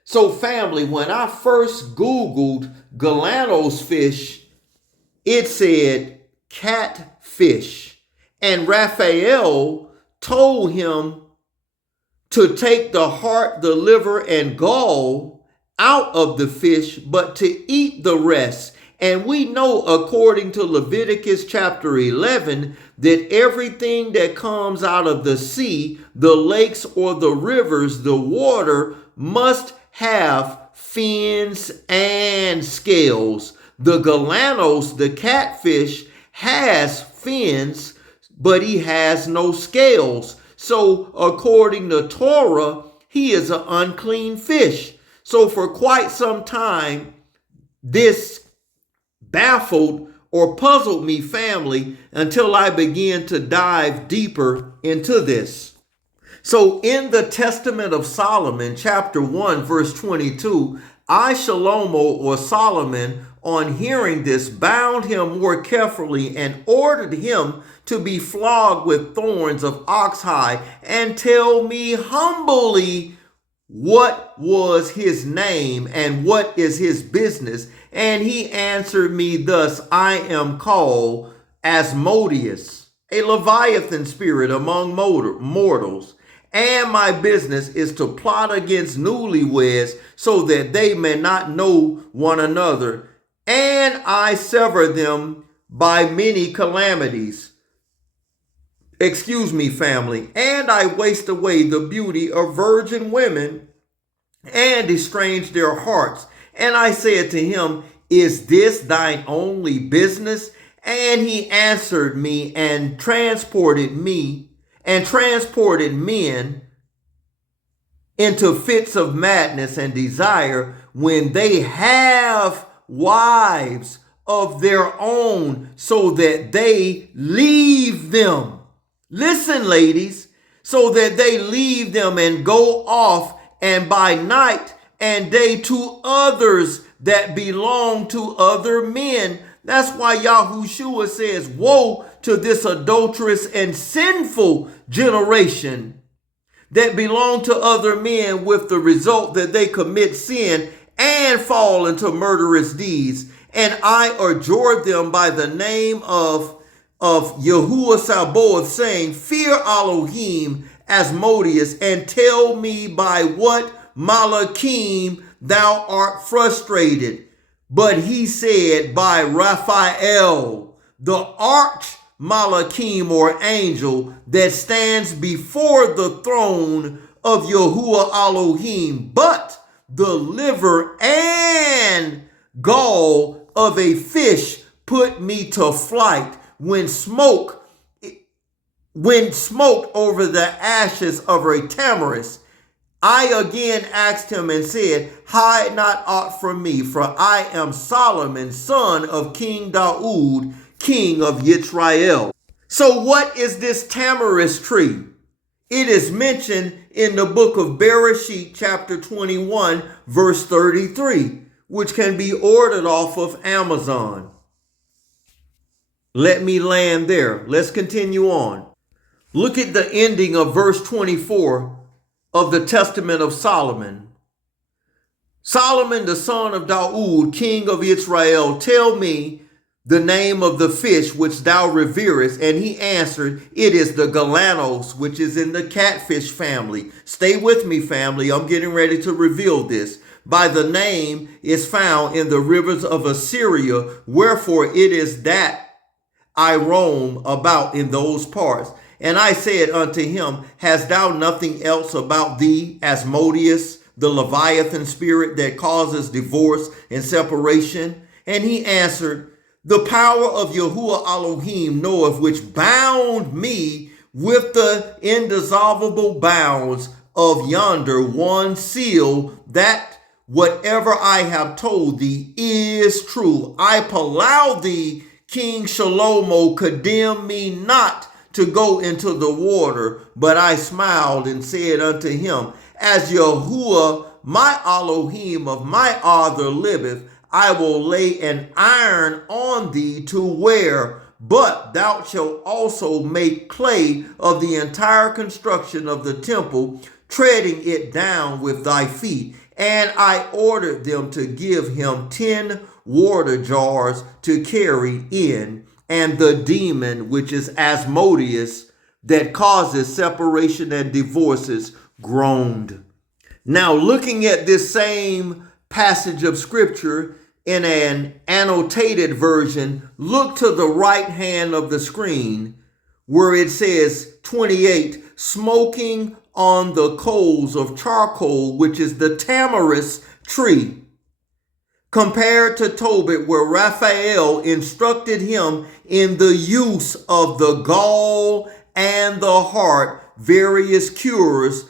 So family, when I first Googled Galanos fish, it said catfish. And Raphael told him to take the heart, the liver, and gall out of the fish, but to eat the rest. And we know, according to Leviticus chapter 11, that everything that comes out of the sea, the lakes or the rivers, the water, must have fins and scales. The Galanos, the catfish, has fins, but he has no scales. So according to Torah, he is an unclean fish. So for quite some time, this baffled or puzzled me, family, until I began to dive deeper into this. So in the Testament of Solomon, chapter 1, verse 22, Shlomo or Solomon, on hearing this, bound him more carefully and ordered him to be flogged with thorns of oxhide, and tell me humbly what was his name and what is his business. And he answered me thus, I am called Asmodeus, a Leviathan spirit among mortals, and my business is to plot against newlyweds so that they may not know one another, and I sever them by many calamities. Excuse me, family. And I waste away the beauty of virgin women and estrange their hearts. And I said to him, is this thine only business? And he answered me and transported men into fits of madness and desire when they have wives of their own, so that they leave them. Listen, ladies, so that they leave them and go off and by night and day to others that belong to other men. That's why Yahushua says, woe to this adulterous and sinful generation that belong to other men, with the result that they commit sin and fall into murderous deeds. And I adjure them by the name of Yahuwah Sabaoth, saying, fear Elohim Asmodeus, and tell me by what Malachim thou art frustrated. But he said, by Raphael, the arch Malachim, or angel, that stands before the throne of Yahuwah Elohim. But the liver and gall of a fish put me to flight when smoked over the ashes of a tamarisk. I again asked him and said, hide not aught from me, for I am Solomon, son of King Daud, king of Yisrael. So what is this tamarisk tree? It is mentioned in the book of Bereshit, chapter 21, verse 33, which can be ordered off of Amazon. Let me land there. Let's continue on. Look at the ending of verse 24 of the Testament of Solomon. Solomon, the son of Daud, king of Israel, tell me the name of the fish which thou reverest. And he answered, it is the galanos, which is in the catfish family. Stay with me, family. I'm getting ready to reveal this. By the name is found in the rivers of Assyria, wherefore it is that I roam about in those parts. And I said unto him, hast thou nothing else about thee, Asmodeus, the Leviathan spirit that causes divorce and separation? And he answered, the power of Yahuwah Elohim knoweth, which bound me with the indissoluble bounds of yonder one seal, that whatever I have told thee is true. I allow thee, King Shalomo, condemn me not to go into the water. But I smiled and said unto him, as Yahuwah my Elohim of my father liveth, I will lay an iron on thee to wear, but thou shalt also make clay of the entire construction of the temple, treading it down with thy feet. And I ordered them to give him 10 water jars to carry in, and the demon, which is Asmodeus, that causes separation and divorces, groaned. Now, looking at this same passage of scripture in an annotated version, look to the right hand of the screen where it says 28, smoking on the coals of charcoal, which is the tamarisk tree, compared to Tobit, where Raphael instructed him in the use of the gall and the heart, various cures,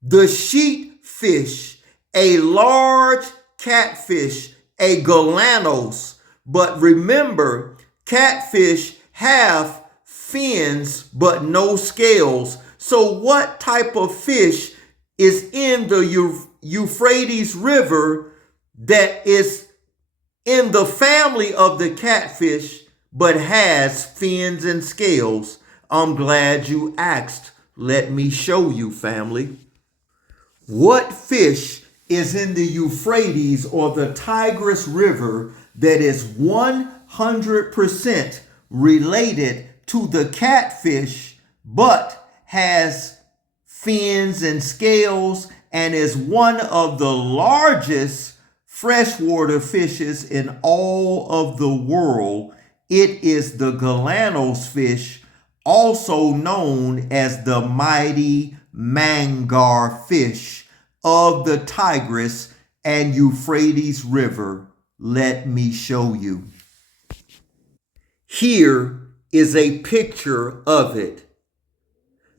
the sheet fish, a large catfish, a galanos. But remember, catfish have fins but no scales. So what type of fish is in the Euphrates River that is in the family of the catfish but has fins and scales? I'm glad you asked. Let me show you, family. What fish is in the Euphrates or the Tigris River that is 100% related to the catfish but has fins, and scales, and is one of the largest freshwater fishes in all of the world. It is the galanos fish, also known as the mighty mangar fish of the Tigris and Euphrates River. Let me show you. Here is a picture of it.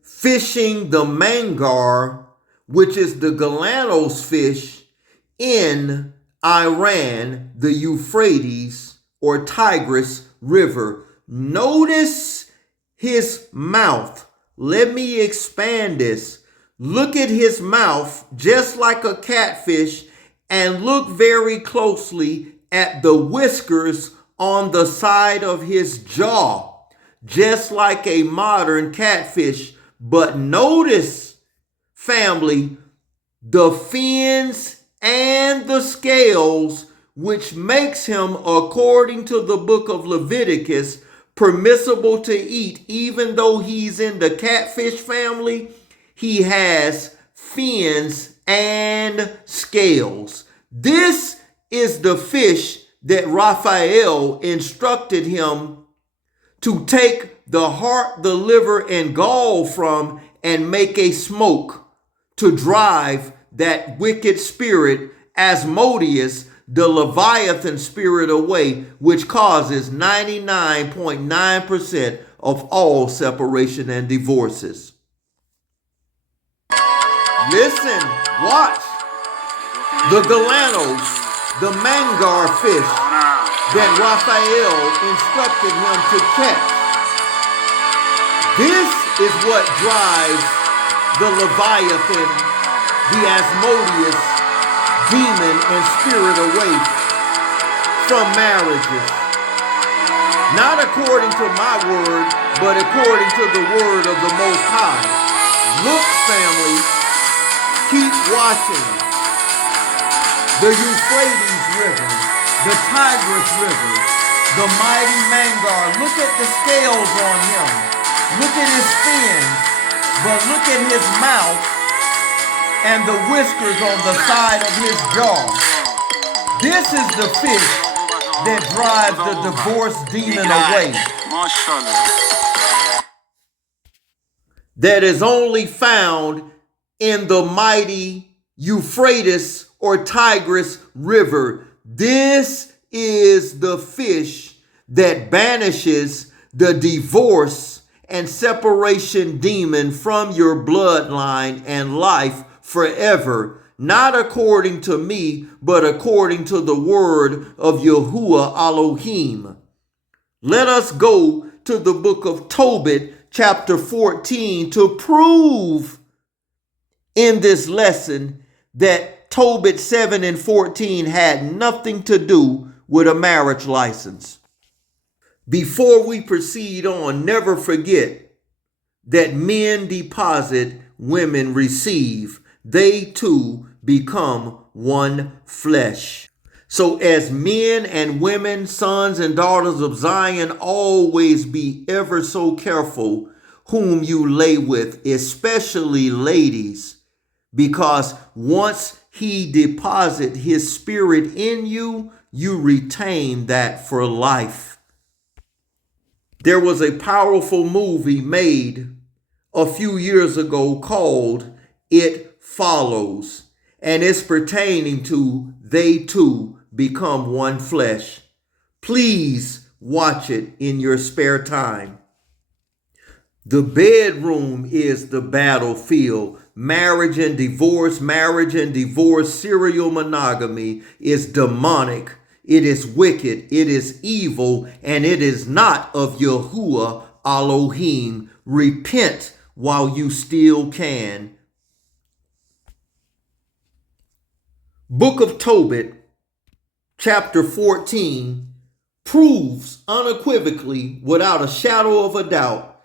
Fishing the mangar, which is the galanos fish, in Iran, the Euphrates or Tigris River. Notice his mouth. Let me expand this. Look at his mouth, just like a catfish, and look very closely at the whiskers on the side of his jaw, just like a modern catfish. But notice, family, the fins and the scales, which makes him, according to the book of Leviticus, permissible to eat. Even though he's in the catfish family, he has fins and scales. This is the fish that Raphael instructed him to take the heart, the liver, and gall from and make a smoke to drive that wicked spirit, Asmodeus, the Leviathan spirit, away, which causes 99.9% of all separation and divorces. Listen, watch. The galanos, the mangar fish that Raphael instructed him to catch. This is what drives the Leviathan, the Asmodeus demon and spirit away from marriages. Not according to my word, but according to the word of the Most High. Look, family, keep watching. The Euphrates River, the Tigris River, the mighty mangar. Look at the scales on him. Look at his fins, but look at his mouth and the whiskers on the side of his jaw. This is the fish that drives the divorce demon away. That is only found in the mighty Euphrates or Tigris River. This is the fish that banishes the divorce and separation demon from your bloodline and life forever, not according to me, but according to the word of Yahuwah Elohim. Let us go to the book of Tobit, chapter 14, to prove in this lesson that Tobit 7 and 14 had nothing to do with a marriage license. Before we proceed on, never forget that men deposit, women receive. They too become one flesh. So as men and women, sons and daughters of Zion, always be ever so careful whom you lay with, especially ladies, because once he deposit his spirit in you, you retain that for life. There was a powerful movie made a few years ago called It Follows, and it's pertaining to they too become one flesh. Please watch it in your spare time. The bedroom is the battlefield. Marriage and divorce, serial monogamy is demonic. It is wicked, it is evil, and it is not of Yahuwah Elohim. Repent while you still can. Book of Tobit, chapter 14, proves unequivocally, without a shadow of a doubt,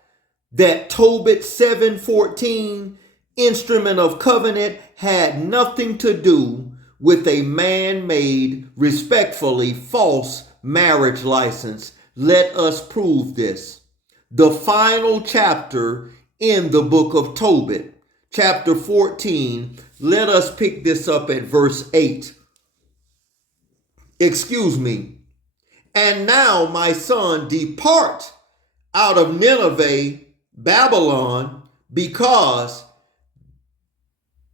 that Tobit 7:14, instrument of covenant, had nothing to do with a man-made, respectfully false marriage license. Let us prove this. The final chapter in the book of Tobit, chapter 14, let us pick this up at verse 8. Excuse me. And now, my son, depart out of Nineveh, Babylon, because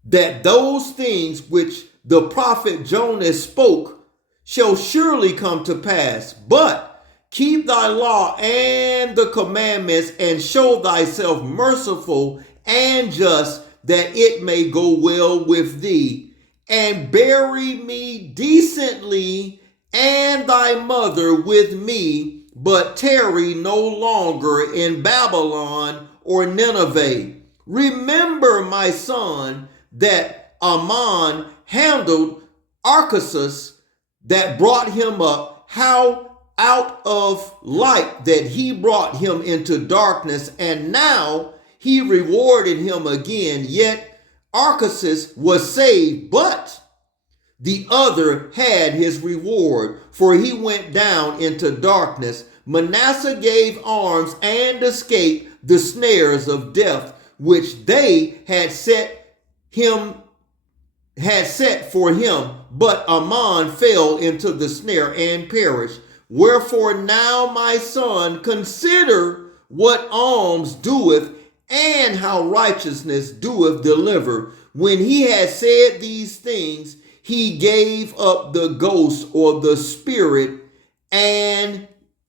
that those things which the prophet Jonas spoke shall surely come to pass. But keep thy law and the commandments, and show thyself merciful and just, that it may go well with thee. And bury me decently, and thy mother with me, but tarry no longer in Babylon or Nineveh. Remember, my son, that Ammon handled Archelaus, that brought him up, how out of light that he brought him into darkness, and now he rewarded him again. Yet Archelaus was saved, but the other had his reward, for he went down into darkness. Manasseh gave alms and escaped the snares of death, which they had set for him. But Ammon fell into the snare and perished. Wherefore now, my son, consider what alms doeth, and how righteousness doeth deliver. When he had said these things, he gave up the ghost, or the spirit, and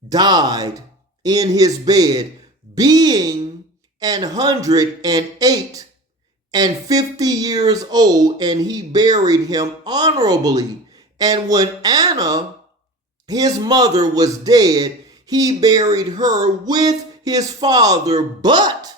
died in his bed, being 108 and 50 years old, and he buried him honorably. And when Anna, his mother, was dead, he buried her with his father. But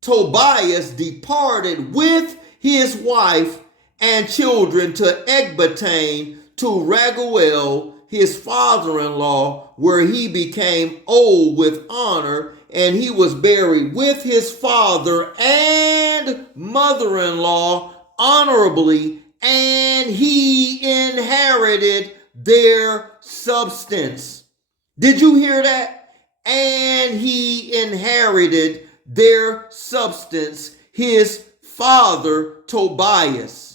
Tobias departed with his wife and children to Ecbatane, to Raguel, his father-in-law, where he became old with honor, and he was buried with his father and mother-in-law honorably, and he inherited their substance. Did you hear that? And he inherited their substance, his father Tobias.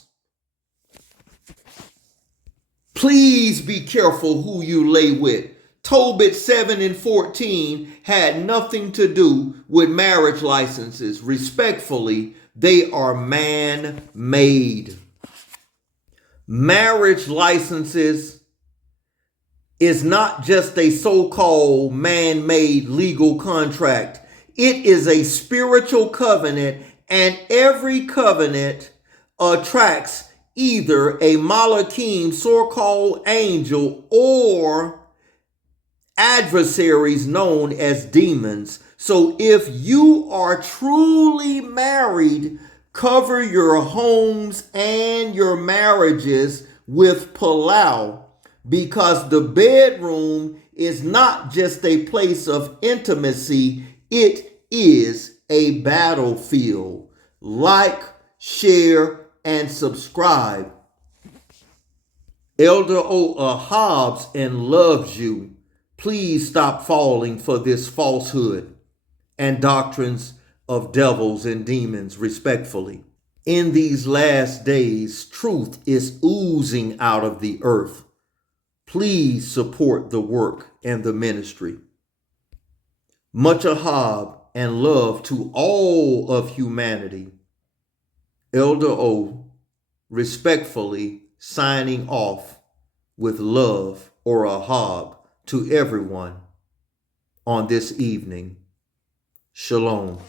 Please be careful who you lay with. Tobit 7 and 14 had nothing to do with marriage licenses. Respectfully, they are man-made. Marriage licenses is not just a so-called man-made legal contract. It is a spiritual covenant, and every covenant attracts either a Malachim, so-called angel, or adversaries known as demons. So if you are truly married, cover your homes and your marriages with palau, because the bedroom is not just a place of intimacy, it is a battlefield. Like, share, and subscribe. Elder O. Hobbs and loves you. Please stop falling for this falsehood and doctrines of devils and demons, respectfully. In these last days, truth is oozing out of the earth. Please support the work and the ministry. Much ahab and love to all of humanity. Elder O, respectfully signing off with love or ahab to everyone on this evening. Shalom.